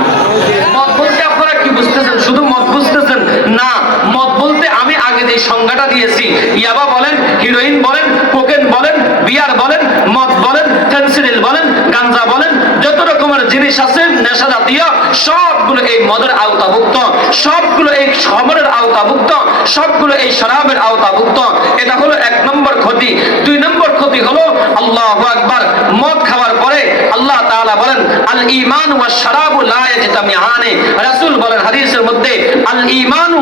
মদ বলতে আপনারা কি বুঝতেছেন? শুধু মদ বুঝতেছেন না, মদ বলতে আমি আগে যে সংজ্ঞাটা দিয়েছি, ইয়াবা বলেন, হিরোইন বলেন, কোকেন বলেন, বিয়ার বলেন, মদ বলেন, ফেন্সিডিল বলেন, গাঞ্জা বলেন, যত রকমের জিনিস আছে নেশা জাতীয় সবগুলো এই মদের আওতাভুক্ত, সবগুলো এই খমরের আওতাভুক্ত, সবগুলো এই শরাবের আওতাভুক্ত। এটা হলো এক নম্বর ক্ষতি। দুই নম্বর ক্ষতি হলো আল্লাহু আকবার, মদ খাওয়ার পরে আল্লাহ তাআলা বলেন, আল ঈমান ওয়াস শারাবু লা ইয়াজতামিআনে। রাসূল বলেন হাদিসের মধ্যে, আল ঈমানু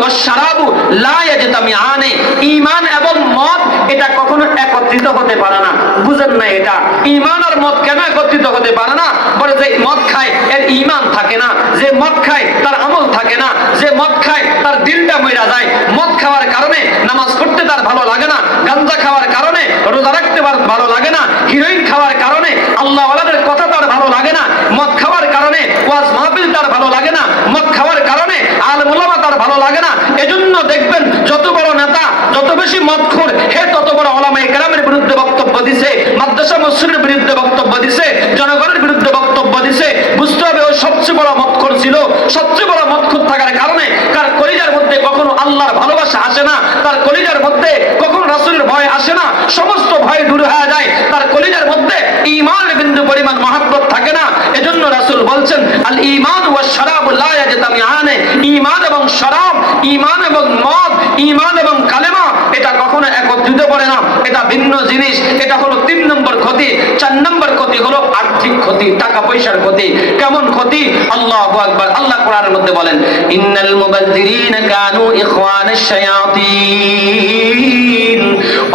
ওয়াস শারাবু লা ইয়াজতামিআনে। ঈমান এবং মদ এটা কখনো একত্রিত হতে পারে না। বুঝেন না এটা? ঈমান আর মদ কেন একত্রিত হতে পারে না? বলে যে মদ খায় এর ঈমান থাকে না, যে মদ খায় তার আমল থাকে না, যে মদ খায় তার দিলটা মইরা যায়। মদ খাওয়ার কারণে নামাজ পড়তে তার ভালো লাগে না, গাঞ্জা খাওয়ার কারণে রোজা রাখতে ভালো লাগে না, হিরোইন খাওয়ার কারণে আল্লাহ ওয়ালাদের কথা তার ভালো লাগে না, মদ খাওয়ার কারণে ওয়াজ মাহফিল তার ভালো লাগে না, মদ খাওয়ার কারণে আলেম ওলামা তার ভালো লাগে না। এজন্য দেখবেন যত বড় নেতা, যত বেশি মদখোর, হে তত বড় ওলামায়ে কেরামের বিরুদ্ধে বক্তব্য দিছে, মাদ্রাসা মসজিদের বিরুদ্ধে বক্তব্য দিছে, জনগণের বিরুদ্ধে বক্তব্য দিছে। বুঝতে হবে ও সবচেয়ে বড় মদখোর ছিল। সবচেয়ে বড় মদখোর থাকার কারণে তার কলিজার মধ্যে কখনো আল্লাহর ভালোবাসা আসে না, তার কলিজার মধ্যে কখনো রাসূলের ভয় আসে না, সমস্ত ভয় দূর হয়ে যায়। তার কলিজার মধ্যে ঈমানের বিন্দু পরিমাণ মহব্বত থাকে না। এজন্য রাসূল বলছেন, আল ঈমান ওয়াস শারাবু লা ইয়াজতামিআনে। ঈমান এবং শরাব, ঈমান এবং মদ, ঈমান এবং কালেমা এটা কখনো একত্রিত করে না, এটা ভিন্ন জিনিস। এটা হলো 3 নম্বর ক্ষতি। 4 নম্বর ক্ষতি হলো আর্থিক ক্ষতি, টাকা পয়সার ক্ষতি। কেমন ক্ষতি? আল্লাহু আকবার। আল্লাহ কোরআনের মধ্যে বলেন, ইন্নাল মুবাযযিরিনা কানু ইখওয়ানাশ শায়াতিন।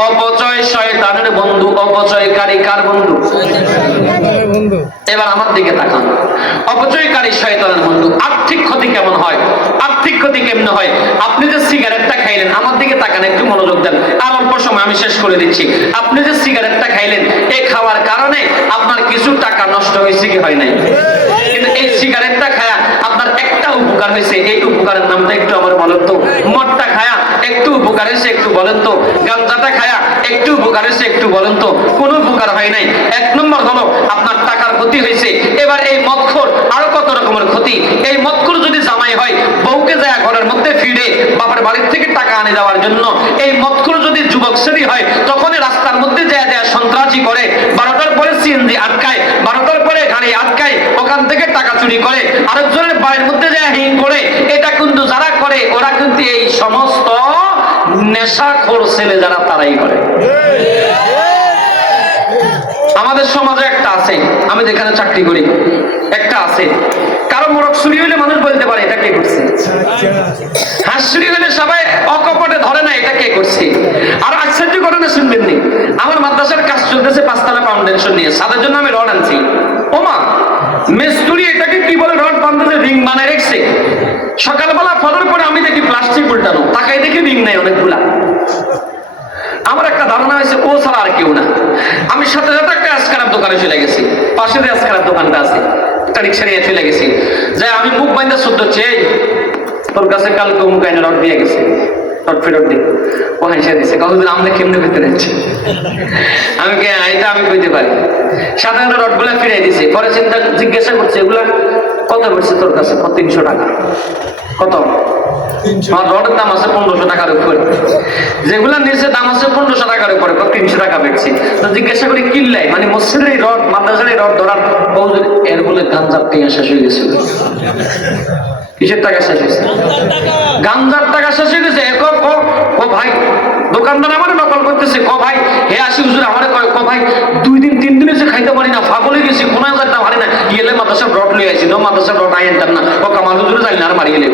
অপচয় শয়তানের বন্ধু। অপচয়কারী কার বন্ধু? শয়তানের বন্ধু। এবার আমার দিকে তাকান, অপচয়কারী শয়তানের বন্ধু। আর্থিক ক্ষতি কেমন হয়? আর্থিক ক্ষতি কেমন হয়? আপনি যে সিগারেটটা খাইলেন, আমার দিকে তাকান, একটু মনোযোগ দেন, আর অল্প সময় আমি শেষ করে দিচ্ছি। আপনি যে সিগারেটটা খাইলেন, এই খাওয়ার কারণে আপনার কিছু টাকা নষ্ট হয়েছে কি হয় নাই? কিন্তু এই সিগারেটটা খায়া আপনার একটা উপকার হয়েছে, এই উপকারের নামটা একটু আমার বলেন তো। মদটা খায়া একটু উপকার হয়েছে, একটু বলেন তো। গাঞ্জাটা খায়া একটু উপকার হয়েছে, একটু বলেন তো। কোনো উপকার হয় নাই। 1 নম্বর হলো আপনার টাকার ক্ষতি হয়েছে। এবার এই মদখোর আরো কত রকমের ক্ষতি। এই মদখোর যদি জামাই হয়, বউকে যায় ঘরের মধ্যে ফিরে বাবার বাড়ির থেকে টাকা আনে দেওয়ার জন্য। এই মদখোর যদি যুবক শ্রেণী হয়, তখনই রাস্তার মধ্যে যায় যায় সন্ত্রাসী করে, 12টার পরে সিএনজি আটকায়, 12টার পরে গাড়ি আটকায়, ওখান থেকে টাকা চুরি করে, আরেকজনের বাড়ির মধ্যে যায় হিং করে। এটা কিন্তু যারা করে, ওরা কিন্তু এই সমস্ত নেশাখোর ছেলে যারা, তারাই করে। আমাদের সমাজে একটা আছে, আমি যেখানে চাকরি করি একটা আছে, কারো মোরগ চুরি হইলে মানুষ বলতে পারে এটা কে করছে। হাঁস চুরি হইলে সবাই অকপটে ধরে না এটা কে করছে। আর আশ্চর্য ঘটনা শুনবেন নি, আমার মাদ্রাসার কাজ চলতেছে 5 তলা ফাউন্ডেশন নিয়ে, তাদের জন্য আমি রড আনছি। ওমা মেস্তুরি এটাকে কি বলে, রড বান্ধবে রিং বানায় রেখেছে। সকালবেলা ফজর পরে আমি দেখি প্লাস্টিক উল্টানো, তাকাই দেখি রিং নাই অনেকগুলা। আমার একটা ধারণা হয়েছে ও ছাড়া আর কেউ না। আমি সাথে সাথে একটা আজকারার দোকানে চলে গেছি, পাশে যে আজকারার দোকানটা আছে, একটা রিক্সা নিয়ে চলে গেছি। যাই আমি মুখ বাইন্দা শুদ্ধ হচ্ছে, তোর কাছে কালকে মুখ আইনে রড দিয়ে গেছে, রড ফেরত দিই। ও হাসিয়া দিচ্ছে, কতদিন আমাদের কেমনে করতে যাচ্ছে। আমি কে এটা আমি কইতে পারি। সাধারণত রড গুলা ফিরাই দিছে। পরে জিজ্ঞাসা করছে এগুলা কত পড়ছে তোর কাছে? 300 টাকা। কত? আমার রডের দাম আছে 1500 টাকার উপরে, যেগুলা নিচে দাম আছে 1500 টাকার উপরে, 300 টাকা বেচছি। তো জিজ্ঞাসা করি কিল্লাই, মানে মসজিদের এই রড, মাদ্রাসার এই রড ধরার এর বলে গাঞ্জার টাকা শেষ হয়ে গেছিল। কিসের টাকা শেষ হয়েছে? গাঞ্জার টাকা শেষ হয়ে গেছে। ও ভাই, দোকানদার আমার নকল করতেছে, ক ভাই হে আসি হুজুর আমার ক ভাই 2 দিন 3 দিন এসে খাইতে পারি না, ফাগলে গেছি, কোনো একটা পারি না, গেলে মাদ্রাসার রড লিয়ে আইছি, তো মাদ্রাসার রড আইনতাম না, ও কামাল হুজুরে জানি না আর মারিয়ে নেব।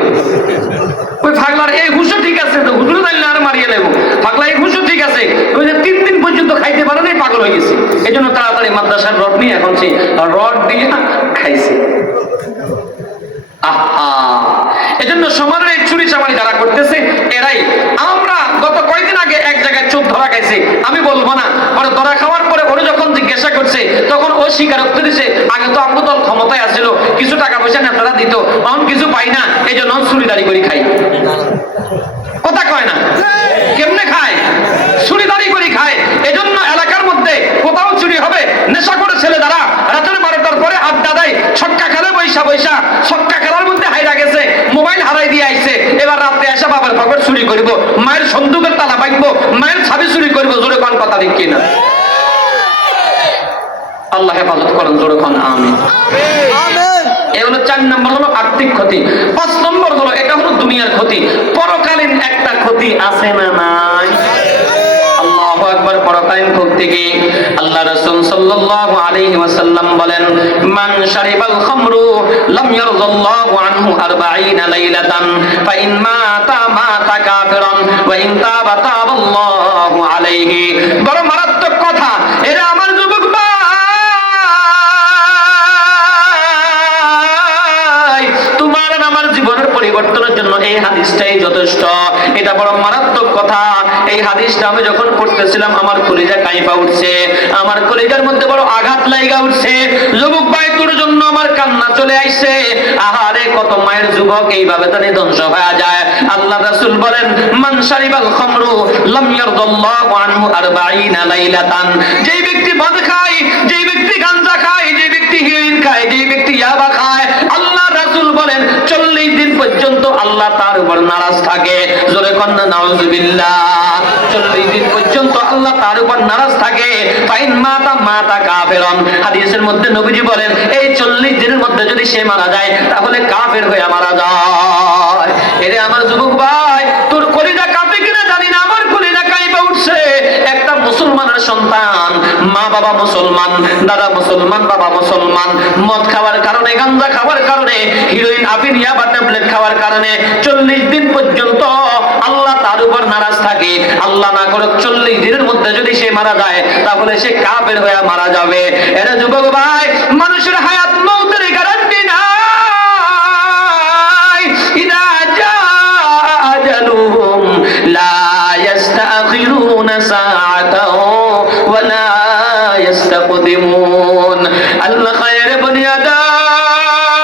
ওই ফাগলার এই হুশও ঠিক আছে, তো হুজুরে জানি না আর মারিয়ে নেব, ফাগলা এই হুশও ঠিক আছে, ওই যে 3 দিন পর্যন্ত খাইতে পারে নাই, পাগল হয়ে গেছে। এই জন্য তাড়াতাড়ি মাদ্রাসার রড নিয়ে এখন সেই রড দিয়ে খাইছে। এজন্য সমাজের এই চুরি চামারি যারা করতেছে এরাই। আমরা গত কয়েকদিন আগে এক জায়গায় চোর ধরা খাইছে, আমি বলবো না, পরে ধরা খাওয়ার পরে ওরে যখন জিজ্ঞাসা করছে তখন ও স্বীকারোক্তি দিছে, আগে তো আমরা দল ক্ষমতায় আসছিল, কিছু টাকা পয়সা নেতারা দিত, এখন কিছু পাই না, এই জন্য চুরিদারি করে খাই। কথা কয় না? কেমনে খায়? চুরিদারি করে খায়। এজন্য এলাকার মধ্যে কোথাও চুরি হবে, নেশা করে ছেলে দ্বারা রাতের 12টার পরে আড্ডা দেয়, ছক্কা খেলে বৈশা বৈশা, ছক্কা খেলার মধ্যে হাইরা গেছে, মোবাইল হারাই দিয়ে আইছে, এবার রাতে এসে বাবার পকেট চুরি করব, মায়ের সন্দুকের তালা বাইকবো, মায়ের ছাবি চুরি করবো। জোরে কোন কথা ঠিক কিনা? আল্লাহ হেফাজত করেন, জোরে কোন আমিন। এগুলো 4 নম্বর হলো আর্থিক ক্ষতি। 5 নম্বর হলো, এটা হলো দুনিয়ার ক্ষতি। পরকালীন একটা ক্ষতি আছে না নাই? আল্লাহু আকবার। পরকালীন ক্ষতি কি? আল্লাহ রাসূল সাল্লাল্লাহু আলাইহি ওয়াসাল্লাম বলেন, মান শারিবাল খামরু লাম ইয়ারদাল্লাহু আনহু 40 লাইলাতান ফা ইন মাতা মাতা কাফিরান ওয়া ইন তাবা তাবাল্লাহু আলাইহি। বড় মারাত্মক কথা। এরা আমার যুবক ভাই, তোমার আমার জীবনের পরিবর্তনের জন্য এই হাদিসটাই যথেষ্ট। এটা বড় মারাত্মক কথা। এই হাদিসটা আমি যখন পড়তেছিলাম আমার কলিজা কাঁপা উঠছে, আমার কলিজার মধ্যে বড় আঘাত লাগা উঠছে। যুবক ভাই, তোর জন্য আমার কান্না চলে আইছে। আহারে, কত মায়ের যুবক এইভাবে তানে ধ্বংস হয়ে যায়। আল্লাহ রাসূল বলেন, মান শারিবাল খামরু লাম ইয়ারদাল্লাহু আনহু 40 লাইলাতান। যেই ব্যক্তি মদ খায়, যেই ব্যক্তি গাঁজা খায়, যেই ব্যক্তি হেরোইন খায়, যেই ব্যক্তি ইয়াবা খায়, আল্লাহ রাসূল বলেন 40 দিন পর্যন্ত আল্লাহ তার উপর নারাজ থাকে। জোরে কোন নাউজুবিল্লাহ। 40 দিন পর্যন্ত আল্লাহ তার উপর নারাজ থাকে। ফাইন মাতা মাতা কাফিরন। হাদিসের মধ্যে নবীজি বলেন, এই 40 দিনের মধ্যে যদি সে মারা যায় তাহলে কাফের হয়ে মারা যায়। এরে আমার যুবক ভাই, তোর কলিজা কাঁপে কিনা জানি না, আমার কলিজা কাঁপে উঠছে। একটা মুসলমানের সন্তান, মা বাবা মুসলমান, দাদা মুসলমান, বাবা মুসলমান, মদ খাওয়ার কারণে, গাঁজা খাওয়ার কারণে, হিরোইন, আফিন, ইয়াবা ট্যাবলেট খাওয়ার কারণে 40 দিন পর্যন্ত আল্লাহ তার উপর নারাজ থাকে। আল্লাহ না করুক 40 দিনের মধ্যে যদি সে মারা যায় তাহলে সে কাফের হয়ে মারা যাবে। এরা যুবক ভাই, মানুষের হায়াত মউতের গ্যারান্টি নাই। ইদা জা আজালুহুম লা ইস্তাখিরুনা সাআতাও ওয়া লা ইস্তাকদিমুন। আল্লাহ খায়রে বনি আদম,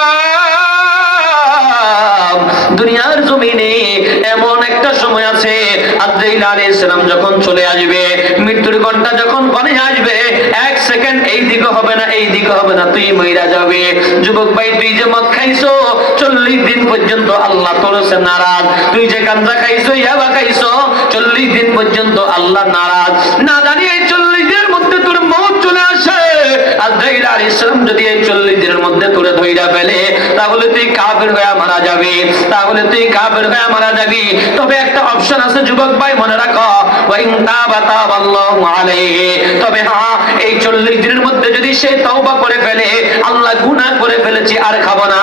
দুনিয়ার জমিনে এমন একটা সময় আছে, আজরাইল আলাইহিস সালাম যখন চলে আসবে, মৃত্যুর ঘন্টা যখন বনে আসবে, 1 সেকেন্ড এই দিকে হবে না, এই দিকে হবে না, তুই মইরা যাবে। যুবক ভাই, তুই যে মদ খাইছো 40 দিন পর্যন্ত আল্লাহ তোর কাছে নারাজ। তুই যে গাঁজা খাইছো, ইয়াবা খাইছো 40 দিন পর্যন্ত আল্লাহ নারাজ। না জানি এই 40 দিনের মধ্যে তোর মওত চলে আসে, আজরাইল আলাইহিস সালাম যদি এই 40 দিনের মধ্যে তোরে ধইরা ফেলে তাহলে তুই কাফের হয়ে মারা যাবে, তাহলে তুই কাফের হয়ে মারা যাবি। তবে একটা অপশন আছে যুবক ভাই, মনে রাখো, ওয়া ইন তাবা তাবাল্লাহু আলাইহি। তবে হ্যাঁ, এই 40 দিনের মধ্যে যদি সে তওবা করে ফেলে, আল্লাহ গুনাহ করে ফেলেছি আর খাবো না,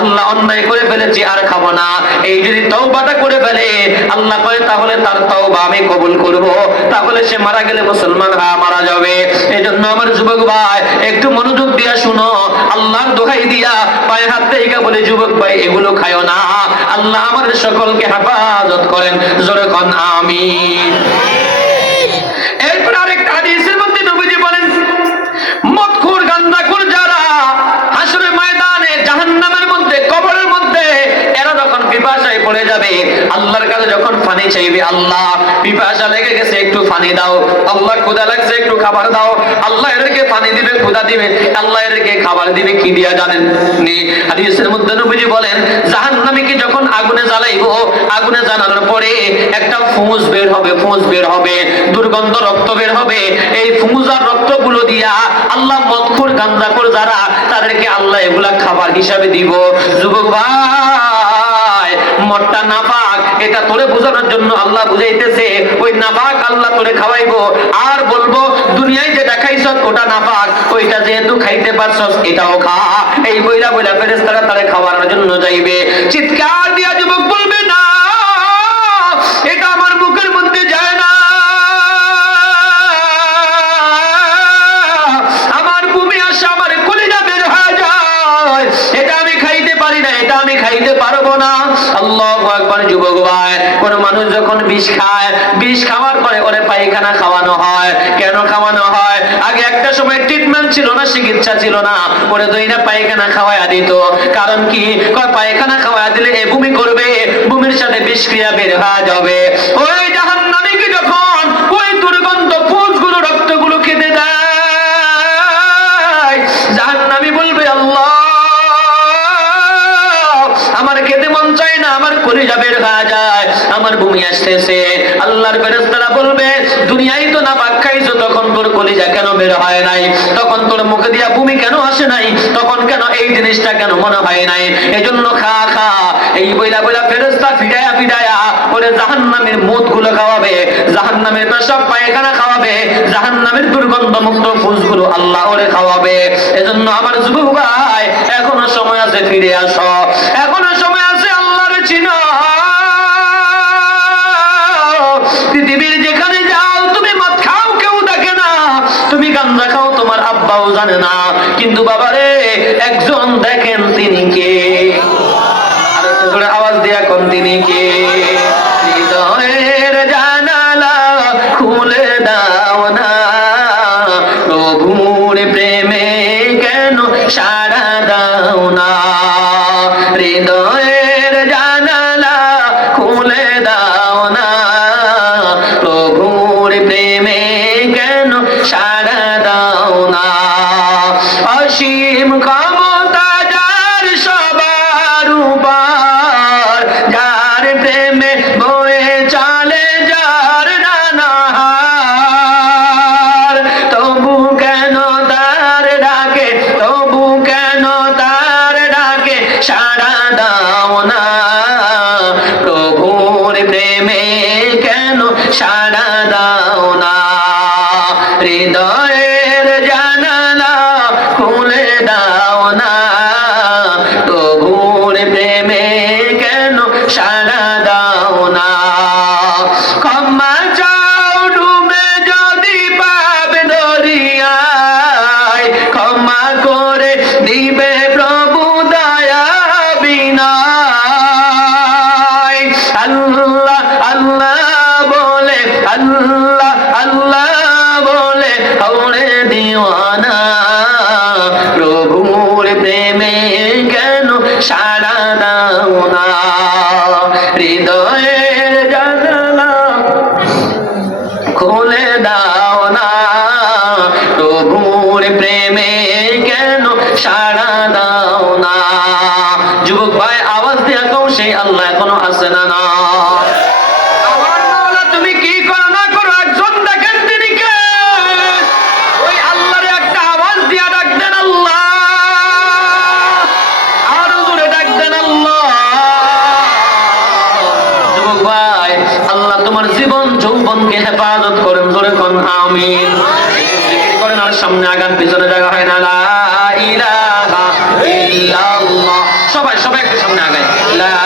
আল্লাহ অন্যায় করে ফেলেছি আর খাবো না, এই যদি তওবাটা করে ফেলে, আল্লাহ কয় তাহলে তার তওবা আমি কবুল করব, তাহলে সে মারা গেলে মুসলমান হয়ে মারা যাবে। এজন্য আমার যুবক ভাই, একটু মনোযোগ দিয়া শুনো, আল্লাহর দোহাই দিয়া পায়ে হাত রেখে বলে, যুবক ভাই এগুলো খায়ও না। আল্লাহ আমাদের সকলকে হেফাজত করেন, জোরে কোন আমিন। এরপর আরেকটা হাদিসের মধ্যে নবীজি বলেন, মদখোর, গাঁজাখোর যারা হাসরের ময়দানে, জাহান্নামের মধ্যে, কবরের মধ্যে, এরা পিপাসায় পড়ে যাবে, আল্লাহর কাছে যখন পানি চাইবে, আল্লাহ পিপাসা লেগে গেছে একটু পানি দাও, আল্লাহ ক্ষুধা লাগছে একটু খাবার দাও, আল্লাহ এদেরকে পানি দিবে, ক্ষুধা দিবে, আল্লাহ এদেরকে খাবার দিবে কি দিয়া জানেন নি? হাদিসের মধ্যে নবীজি বলেন জাহান্নামীকে যখন আগুনে জ্বালাইবো, আগুনে জ্বালানোর পরে একটা ফুঁস বের হবে, ফুঁস বের হবে, দুর্গন্ধ রক্ত বের হবে। এই ফুঁস আর রক্তগুলো দিয়া আল্লাহ মদখোর গাঞ্জাখোর যারা, তাদেরকে আল্লাহ এগুলা খাবার হিসাবে দিব। যুবক ভাই, মদটা নাপাক, এটা তোরে বোঝানোর জন্য আল্লাহ বুঝাইতেছে ওই নাপাক আল্লাহ তোরে খাওয়াইবো, আর বলবো দুনিয়ায় যেটা খাইছস ওটা নাপাক, ওইটা যেহেতু খাইতে পারছস এটাও খা। এই বইলা বইলা ফেরেশতারা তারে খাওয়ানোর জন্য যাইবে। চিৎকার দিয়া যুবক বলবে না, এটা আমার মুখের মধ্যে যায় না, আমার বমি আসে, আমার কলিজা বের হয়ে যায়, এটা আমি খাইতে পারি না, এটা আমি খাইতে পারবো না। আল্লাহু আকবার। যুবক ভাই, কোন মানুষ যখন বিষ খায়, বিষ খাওয়ার পরে ওরে পায়খানা খাওয়ানো হয়। কেন খাওয়ানো হয়? আগে একটা সময় ট্রিটমেন্ট ছিল না, চিকিৎসা ছিল না, ওরে দইরা পায়খানা খাওয়ায়া দিত। কারণ কি? কয় পায়খানা খাওয়ায়া দিলে এ বমি করবে, বমির সাথে বিষক্রিয়া বের হয়ে যাবে। ওই জাহান্নামীকে যখন ওই দুর্গন্ধ ফুঁসগুলো রক্তগুলো খেতে দেয়, জাহান্নামী বলবে আল্লাহ আমার খেতে মন চায় না, আমার কলিজা বের হয়ে যায়, আমার বমি আসতেছে। আল্লাহর ফেরেশতারা বলবে দুনিয়ায় তো না পাক খাইছো, তখন তোর কলিজা কেন বের হয় নাই? তখন তোর মুখে দিয়া বমি কেন আসে নাই? তখন কেন এই জিনিসটা কেন মনে হয় নাই? এজন্য খা খা। এই বইলা বইলা ফেরেশতা ফিডায়া ফিডায়া ওরে জাহান্নামের মুতগুলো খাওয়াবে, জাহান্নামের পেশাব পায়খানা খাওয়াবে, জাহান্নামের দুর্গন্ধ মুক্ত ফুঁসগুলো আল্লাহ ওরে খাওয়াবে। এজন্য আমার যুবক ভাই, এখনো সময় আছে, ফিরে আসো, এখনো সময় আছে, আল্লাহর চিনো। পৃথিবীর যেখানে যাও তুমি মদ খাও কেউ দেখে না, তুমি গাঁজা খাও তোমার আব্বাও জানে না, কিন্তু বাবারে একজন দেখেন, তিনি কে? আর একটু করে আওয়াজ দিয়া কোন তিনি কে? হৃদয়ের জানালা খুলে দাও না, প্রভুর প্রেমে কেন সাড়া দাও না? হৃদয়ের জানালা খুলে দাও না, প্রভুর প্রেমে কেন সাড়া দাও না? অসীম ক্ষমতা যার সবার উপর, যার প্রেমে বয়ে চলে যার নানাহার, তবু কেন তার ডাকে, তবু কেন তার ডাকে সাড়া দাও না? প্রভুর প্রেমে কেন সাড়া দাও না? হৃদয়ের জানালা খুলে দাও না, প্রভুর প্রেমে কেন সাড়া দাও না? ক্ষমা চাও ডুবে যদি পাপ দরিয়ায়, ক্ষমা করে দিবে প্রভু দয়া বিনয়। আল্লাহ আল্লাহ বলে, আল্লাহ আল্লাহ বলে হওরে দিওয়ানা, প্রভুর প্রেমে কেন সাড়া দাও না? হৃদয়ের জানালা খুলে দাও না, প্রভুর প্রেমে কেন সাড়া দাও না? যুবক ভাই, আওয়াজ দিয়া কও, সেই আল্লাহ এখনো আছে না? না, আমার মাওলা তুমি কি করো না করো, একজন দেখেন, তিনি কে? ওই আল্লাহর একটা আওয়াজ দিয়া ডাক দেন আল্লাহ, আর জোরে ডাক দেন আল্লাহ। যুবক ভাই, আল্লাহ তোমার জীবন যৌবনকে হেফাজত করেন, জোরে কোন আমিন। জিকির করেন, আর সামনে আগান, পিছনে জায়গা হয় না। লা ইলাহা ইল্লাল্লাহ। সবাই সবাই একটু সামনে আগায়। লা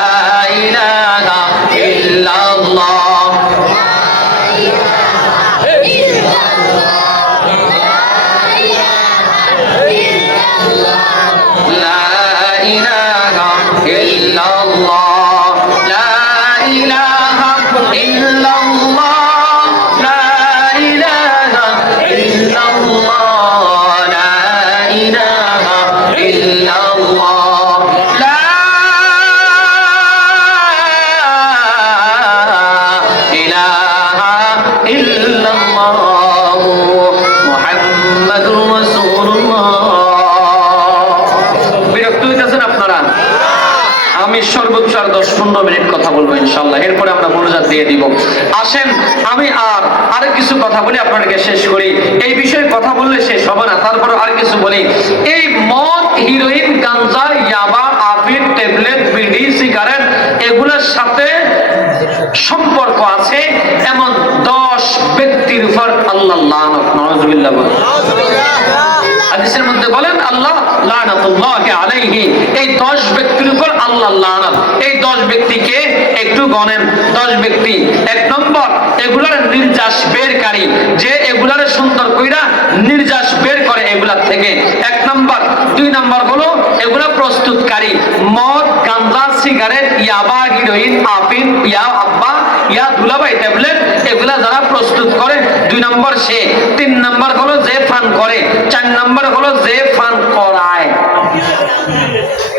ইলাহা ইল্লাল্লাহ। লা ইলাহা ইল্লাল্লাহ। লা ইলাহা ইল্লাল্লাহ। লা ইলাহা ইল্লাল্লাহ। লা ইলাহা ইল্লাল্লাহ। লা মুহাম্মাদুর রাসূলুল্লাহ। বিরক্ত হইতেছেন আপনারা? আমি সর্বোচ্চ আর 10-15 মিনিট কথা বলবো ইনশাআল্লাহ, এরপরে আমরা মোনাজাত দিয়ে দিব। আসেন আমি আর কিছু কথা বলি, আপনাদেরকে শেষ করি। এই বিষয়ে কথা বললে শেষ হবে না, তারপরে আর কিছু বলি। এই মদ, হিরোইন, গাঞ্জা, ইয়াবা, আফিম, ট্যাবলেট, বিড়ি, সিগারেট এগুলোর সাথে সম্পর্ক আছে এমন 10 ব্যক্তির উপর আল্লাহ লানত, নাউযুবিল্লাহ। হাদিসের মধ্যে বলেন আল্লাহ লানাতুল্লাহি আলাইহি, এই 10 ব্যক্তির উপর আল্লাহ লানত। এই 10 ব্যক্তিকে একটু গণেন। 10 ব্যক্তি। 1 নম্বর, এগুলার নির্যাস বেরকারী, যে এগুলার সুন্দর কইরা নির্যাস বের করে এগুলার থেকে, 1 নম্বর। 2 নম্বর হলো এগুলা প্রস্তুতকারী, মদ, গাঞ্জা, সিগারেট, ইয়াবা, হিরোইন, আফিম, ইয়া আব্বা, ইয়া দুলাভাই, ট্যাবলেট এগুলা যারা প্রস্তুত করে 2 নম্বর সে। 3 নম্বর হলো যে পান করে। 4 নম্বর হলো যে পান করায়।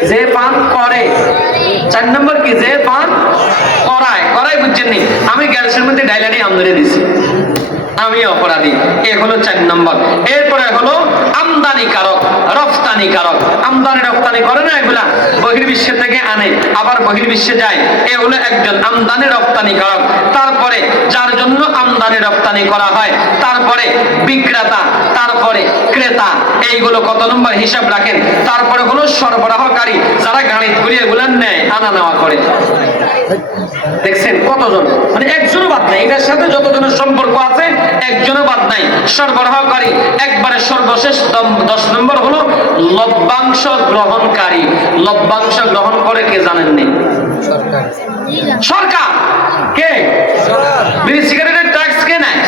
যে পান করে। 4 নম্বর কি? যে পান করায়। করায় বুঝছেন নি? আমি গ্যাসের মধ্যে ডাইলানি আমদানি দিছি, আমি অপরাধী। এ হলো 4 নম্বর। এরপরে হলো আমদানি কারক, রফতানি কারক। আমদানি রফতানি করে না, এগুলা বহির্বিশ্ব থেকে আনে আবার বহির্বিশ্বে যায়, এ হলো একজন আমদানি রফতানি কারক। তারপরে যার জন্য আমদানি রফতানি করা হয়, তারপরে বিক্রেতা, তারপরে ক্রেতা। এইগুলো কত নম্বর হিসাব রাখেন। তারপরে হলো সরবরাহকারী, যারা গাড়ি ঘুরিয়ে এগুলা নেয়, আনা নেওয়া করে। দেখছেন কতজন, মানে একজনও বাদ নাই। এটার সাথে যতজনের সম্পর্ক আছে একজনও বাদ নাই। সরবরাহকারী একবারে সর্বশেষ 10 নম্বর হলো লভ্যাংশ গ্রহণকারী। লভ্যাংশ গ্রহণ করে কে জানেননি? সরকার। কে? বিড়ি সিগারেটের ট্যাক্স কে নেয়?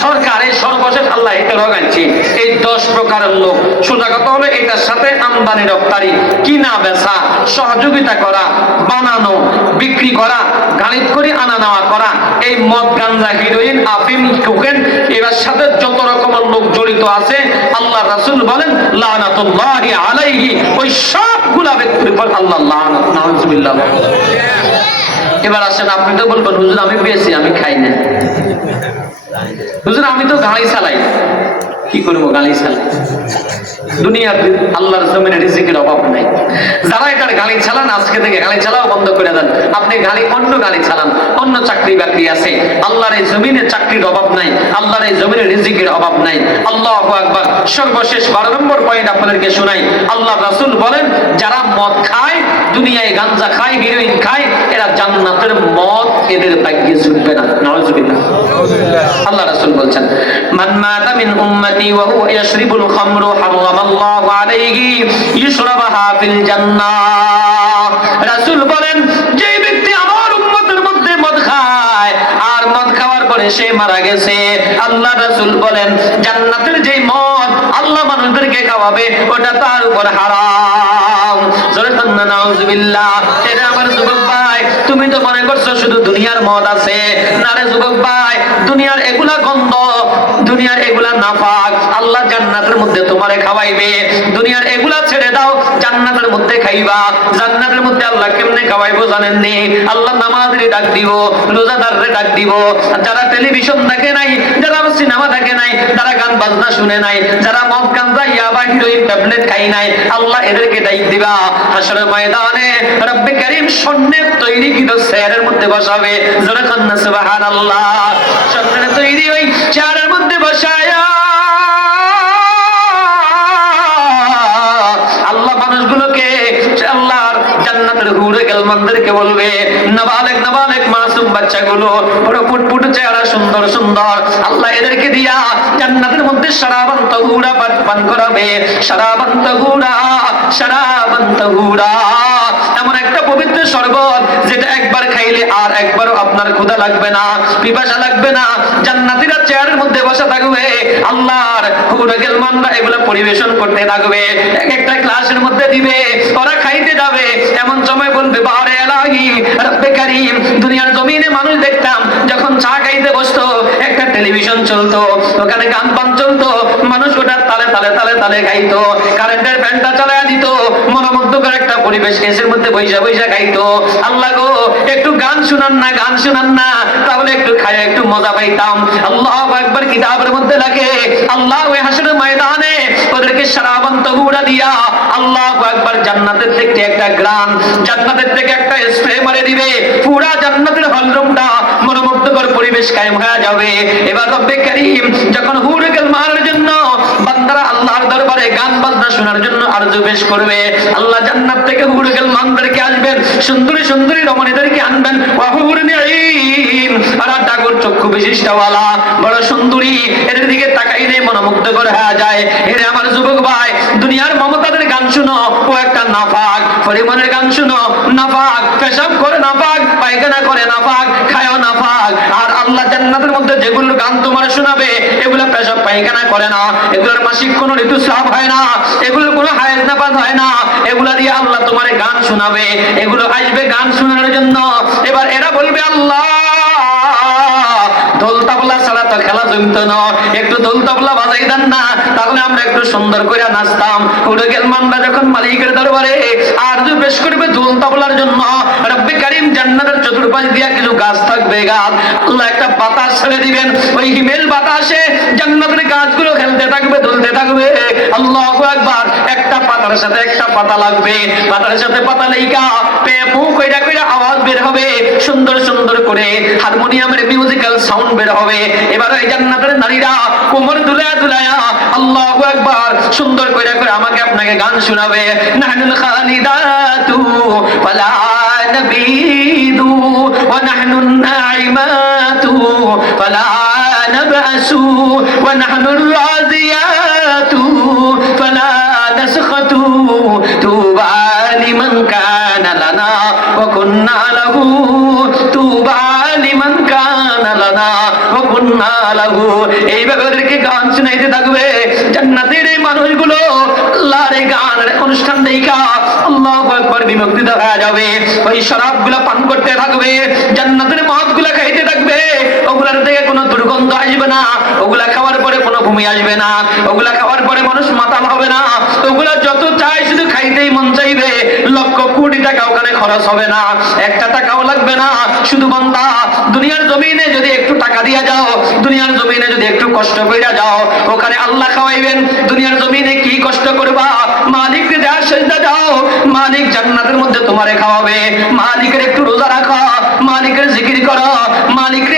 সরকার। এই সর্বশেষ আল্লাহ এটা লাগাইছে এই 10 প্রকারের লোক। সোজা কথা হলো এটার সাথে আমদানি রপ্তানি, কিনা বেচা, সহযোগিতা করা, বানানো, বিক্রি করা, গাড়ি করে আনা নেওয়া করা, এই মদ, গাঞ্জা, হিরোইন, আফিম, কোকেন এর সাথে যত রকমের লোক জড়িত আছে, আল্লাহ রাসূল বলেন লানাতুল্লাহি আলাইহি, ওই সবগুলা ব্যক্তির উপর আল্লাহ লানত, নাউযুবিল্লাহ। এবার আসেন, আপনি তো বলবেন হুজুর আমি বেশি, আমি খাই না। হুজুর আমি তো গাড়ি চালাই। কি করবো? গাড়ি চালাই। দুনিয়ার আল্লাহর জমিনে রিজিকের অভাব নাই। যারা এটার গাড়ি চালান আজকে থেকে গাড়ি চালাও বন্ধ করে দেন। আপনি অন্য গাড়ি চালান, অন্য চাকরি বাকরি আছে। আল্লাহর এই জমিনে চাকরির অভাব নাই, আল্লাহর এই জমিনে রিজিকের অভাব নাই। আল্লাহু আকবার। সর্বশেষ 12 নম্বর পয়েন্ট আপনাদেরকে শোনাই। আল্লাহ রাসূল বলেন যারা মদ খায়, দুনিয়ায় গাঞ্জা খায়, হিরোইন খায়, এরা জান্নাতের মদ এদের ভাগ্যে জুটবে না। নাউযুবিল্লাহ। আল্লাহ রাসূল বলছেন মান মাতা মিন উম্মতি ওয়া হুয়া ইয়াশরিবুল খামরু হারামাল্লাহু আলাইহি ইশরাবাহা ফিল জান্নাহ। রাসূল বলেন যে ব্যক্তি আমার উম্মতের মধ্যে মদ খায় আর মদ খাওয়ার পরে সে মারা গেছে, আল্লাহ রাসূল বলেন জান্নাতের যে মদ আল্লাহ মানুষদেরকে খাওয়াবে ওটা তার উপর হারাম। জোরে বলেন নাউযুবিল্লাহ। এরা আমার যুবক ভাই, তুমি তো মনে করছো শুধু দুনিয়ার মদ আছে। না রে যুবক ভাই, দুনিয়ার এগুলা গন্ধ, দুনিয়ার এগুলা নাপাক, আল্লাহ জান্নাতের মধ্যে তোমারে খাওয়াইবে। দুনিয়ার এগুলা ছেড়ে দাও, জান্নাতের মধ্যে খাইবা। জান্নাতের মধ্যে আল্লাহ কেমনে খাওয়াইবো জানেননি? আল্লাহ নামাজের ডাক দিব, রোজাদারের ডাক দিব। যারা টেলিভিশন দেখে নাই, যারা সিনেমা দেখে নাই, যারা গান বাজনা শুনে নাই, যারা মদ, গাঞ্জা, ইয়াবা, হিরোইন, ট্যাবলেট খাই নাই, আল্লাহ এদেরকে ডাক দিবা। হাশরের ময়দানে রব্বে কারীম স্বর্ণের তৈরি কিন্তু চেয়ারের মধ্যে বসাবে। জোরে কান্না সুবহানাল্লাহ। স্বর্ণের তৈরি ওই চেয়ারের মধ্যে বসায়া আল্লাহ মানুষগুলোকে, আল্লাহর জান্নাতের হুরে গেলমানদেরকে বলবে, নাবালেক নাবালেক মাসুম বাচ্চাগুলো বড় ফুটফুট চেহারা, সুন্দর সুন্দর, আল্লাহ এদেরকে দিয়া জান্নাতের মধ্যে শারাবান তাহুরা পান করাবে। শারাবান তাহুরা, শারাবান তাহুরা, এমন একটা পবিত্র শরবত যেটা একবার খাইলে আর একবারও আপনার ক্ষুধা লাগবে না, পিপাসা লাগবে না। জান্নাতীরা চেয়ারের মধ্যে বসা থাকবে, আল্লাহর হুরে গেলমানরা এগুলো পরিবেশন করতে থাকবে, এক একটা ক্লাসের মধ্যে দিবে, ওরা খাইতে যাবে। এমন সময় বলবে বারে এলাহি রব্বে কারীম, দুনিয়ার জমিনে মানুষ দেখতাম যখন চা খাইতে বসতো একটা টেলিভিশন চলতো, ওখানে গান বান চলতো, মানুষ ওটার তালে তালে তালে তালে খাইতো, কারেন্টের ফ্যানটা চালায়া দিত, মনোমুগ্ধকর একটা পরিবেশ এসের মধ্যে বৈশা বৈশা খাইতো। আল্লাহ গো একটু গান শুনান না, গান শুনান না, তাহলে একটু খায় একটু মজা পাইতাম। আল্লাহু আকবার কিতাবের মধ্যে লাগে আল্লাহ ওই হাসরের ময়দানে ওদেরকে সারাবান তহুরা দিয়া আল্লাহু আকবার জান্নাতের থেকে একটা গ্রান, জান্নাতের থেকে একটা স্প্রে মারে দিবে, পুরা জান্নাতের হলরুমটা মনোমুগ্ধকর পরিবেশ কায়েম হয়ে যাবে। এবার রব্বে কারীম যখন হুরে গেলমানের জন্য বান্দারা আল্লাহর দরবারে গান বাজনা শোনার জন্য আরজু পেশ করবে, আল্লাহ জান্নাত থেকে হুরে গেলমানদেরকে আসবেন, সুন্দরী সুন্দরী রমণীদেরকে আনবেন, ওয়াহুরুন ঈন, আর ডাগর চক্ষু বিশিষ্টওয়ালা বড় সুন্দরী, এর দিকে তাকাইলে মনোমুগ্ধকর হয়ে যায়। এরে আমার যুবক ভাই, দুনিয়ার মমতাদের গান শুনো, ও একটা নাফাক, পরিমনের গান শুনো নাফাক, পেশাব করে নাফাক, পায়খানা করে নাফাক, খায়ও নাফাক। আর আল্লাহ জান্নাতের মধ্যে যেগুলো গান তোমার শোনাবে এগুলো পেশাব পায়খানা করে না, এগুলোর মাসিক কোনো ঋতুস্রাব হয় না, এগুলোর কোনো হায়েজ নাপাস হয় না, এগুলা দিয়ে আল্লাহ তোমার গান শোনাবে, এগুলো আসবে গান শোনানোর জন্য। এবার এরা বলবে আল্লাহ ঢোল তাবলা ছাড়া তো খেলা জমতো না, একটু ঢোল তাবলা বাজাই দেন না, তাহলে আমরা একটু সুন্দর করে নাচতাম। উড়ে গেলমানরা যখন মালিকের দরবারে আরজু পেশ করবে ঢোল তাবলার জন্য, রব্বে কারীম জান্নাতের চতুর্পাশ দিয়া কিছু গাছ থাকবে, গাছ আল্লাহ একটা বাতাস ছেড়ে দিবেন, ওই হিমেল বাতাসে জান্নাতের গাছগুলো খেলতে থাকবে, দুলতে থাকবে। আল্লাহু আকবার, একটা পাতার সাথে একটা পাতা লাগবে, পাতার সাথে পাতা লেগা পেপু কইরা কইরা আওয়াজ বের হবে, সুন্দর সুন্দর করে হারমোনিয়ামের মিউজিক্যাল সাউন্ড বের হবে। এবার ওই জান্নাতের নারীরা কোমর দুলায়া দুলায়া আল্লাহু আকবার সুন্দর করে করে আমাকে আপনাকে গান শোনাবে। নাহনুল খালিদাতু ফালা নাবিদু ওয়া নাহনুন নাইমাতু ফালা নাবআসু ওয়া নাহনুর রাজিয়াতু ফালা নাসখাতু তুবা লিমান কানা লানা ওয়া কুন্না লাহু তুবা লিমান কানা লানা ওয়া কুন্না লাহু। এইভাবে ওদেরকে গান শোনাইতে থাকবে। জান্নাতের এই মানুষগুলো আল্লাহর এই গানের অনুষ্ঠান দেখা আল্লাহু আকবার বিমুগ্ধ হয়ে যাবে, ওই শরাবগুলো পান করতে থাকবে, জান্নাতের মদগুলো খাইতে থাকবে। ওগুলার থেকে কোনো দুর্গন্ধ আসবে না, ওগুলা খাওয়ার পরে কোনো ভূমি আসবে না, ওগুলা খাওয়ার পরে মানুষ মাতাল হবে না, ওগুলা যত চাই শুধু খাইতেই মন চাইবে। লক্ষ কোটি টাকা ওখানে খরচ হবে না, একটা টাকাও লাগবে না। শুধু বান্দা দুনিয়ার জমিনে যদি একটু টাকা দিয়া যাও, দুনিয়ার জমিনে যদি একটু কষ্ট কইরা যাও, ওখানে আল্লাহ খাওয়াইবেন। দুনিয়ার জমিনে কি কষ্ট করবা, মালিককে দেওয়ার সেজদা দাও, মালিক জান্নাতের মধ্যে তোমারে খাওয়াবে। মালিকের একটু রোজা রাখো, মালিকের জিকির করো, মালিকের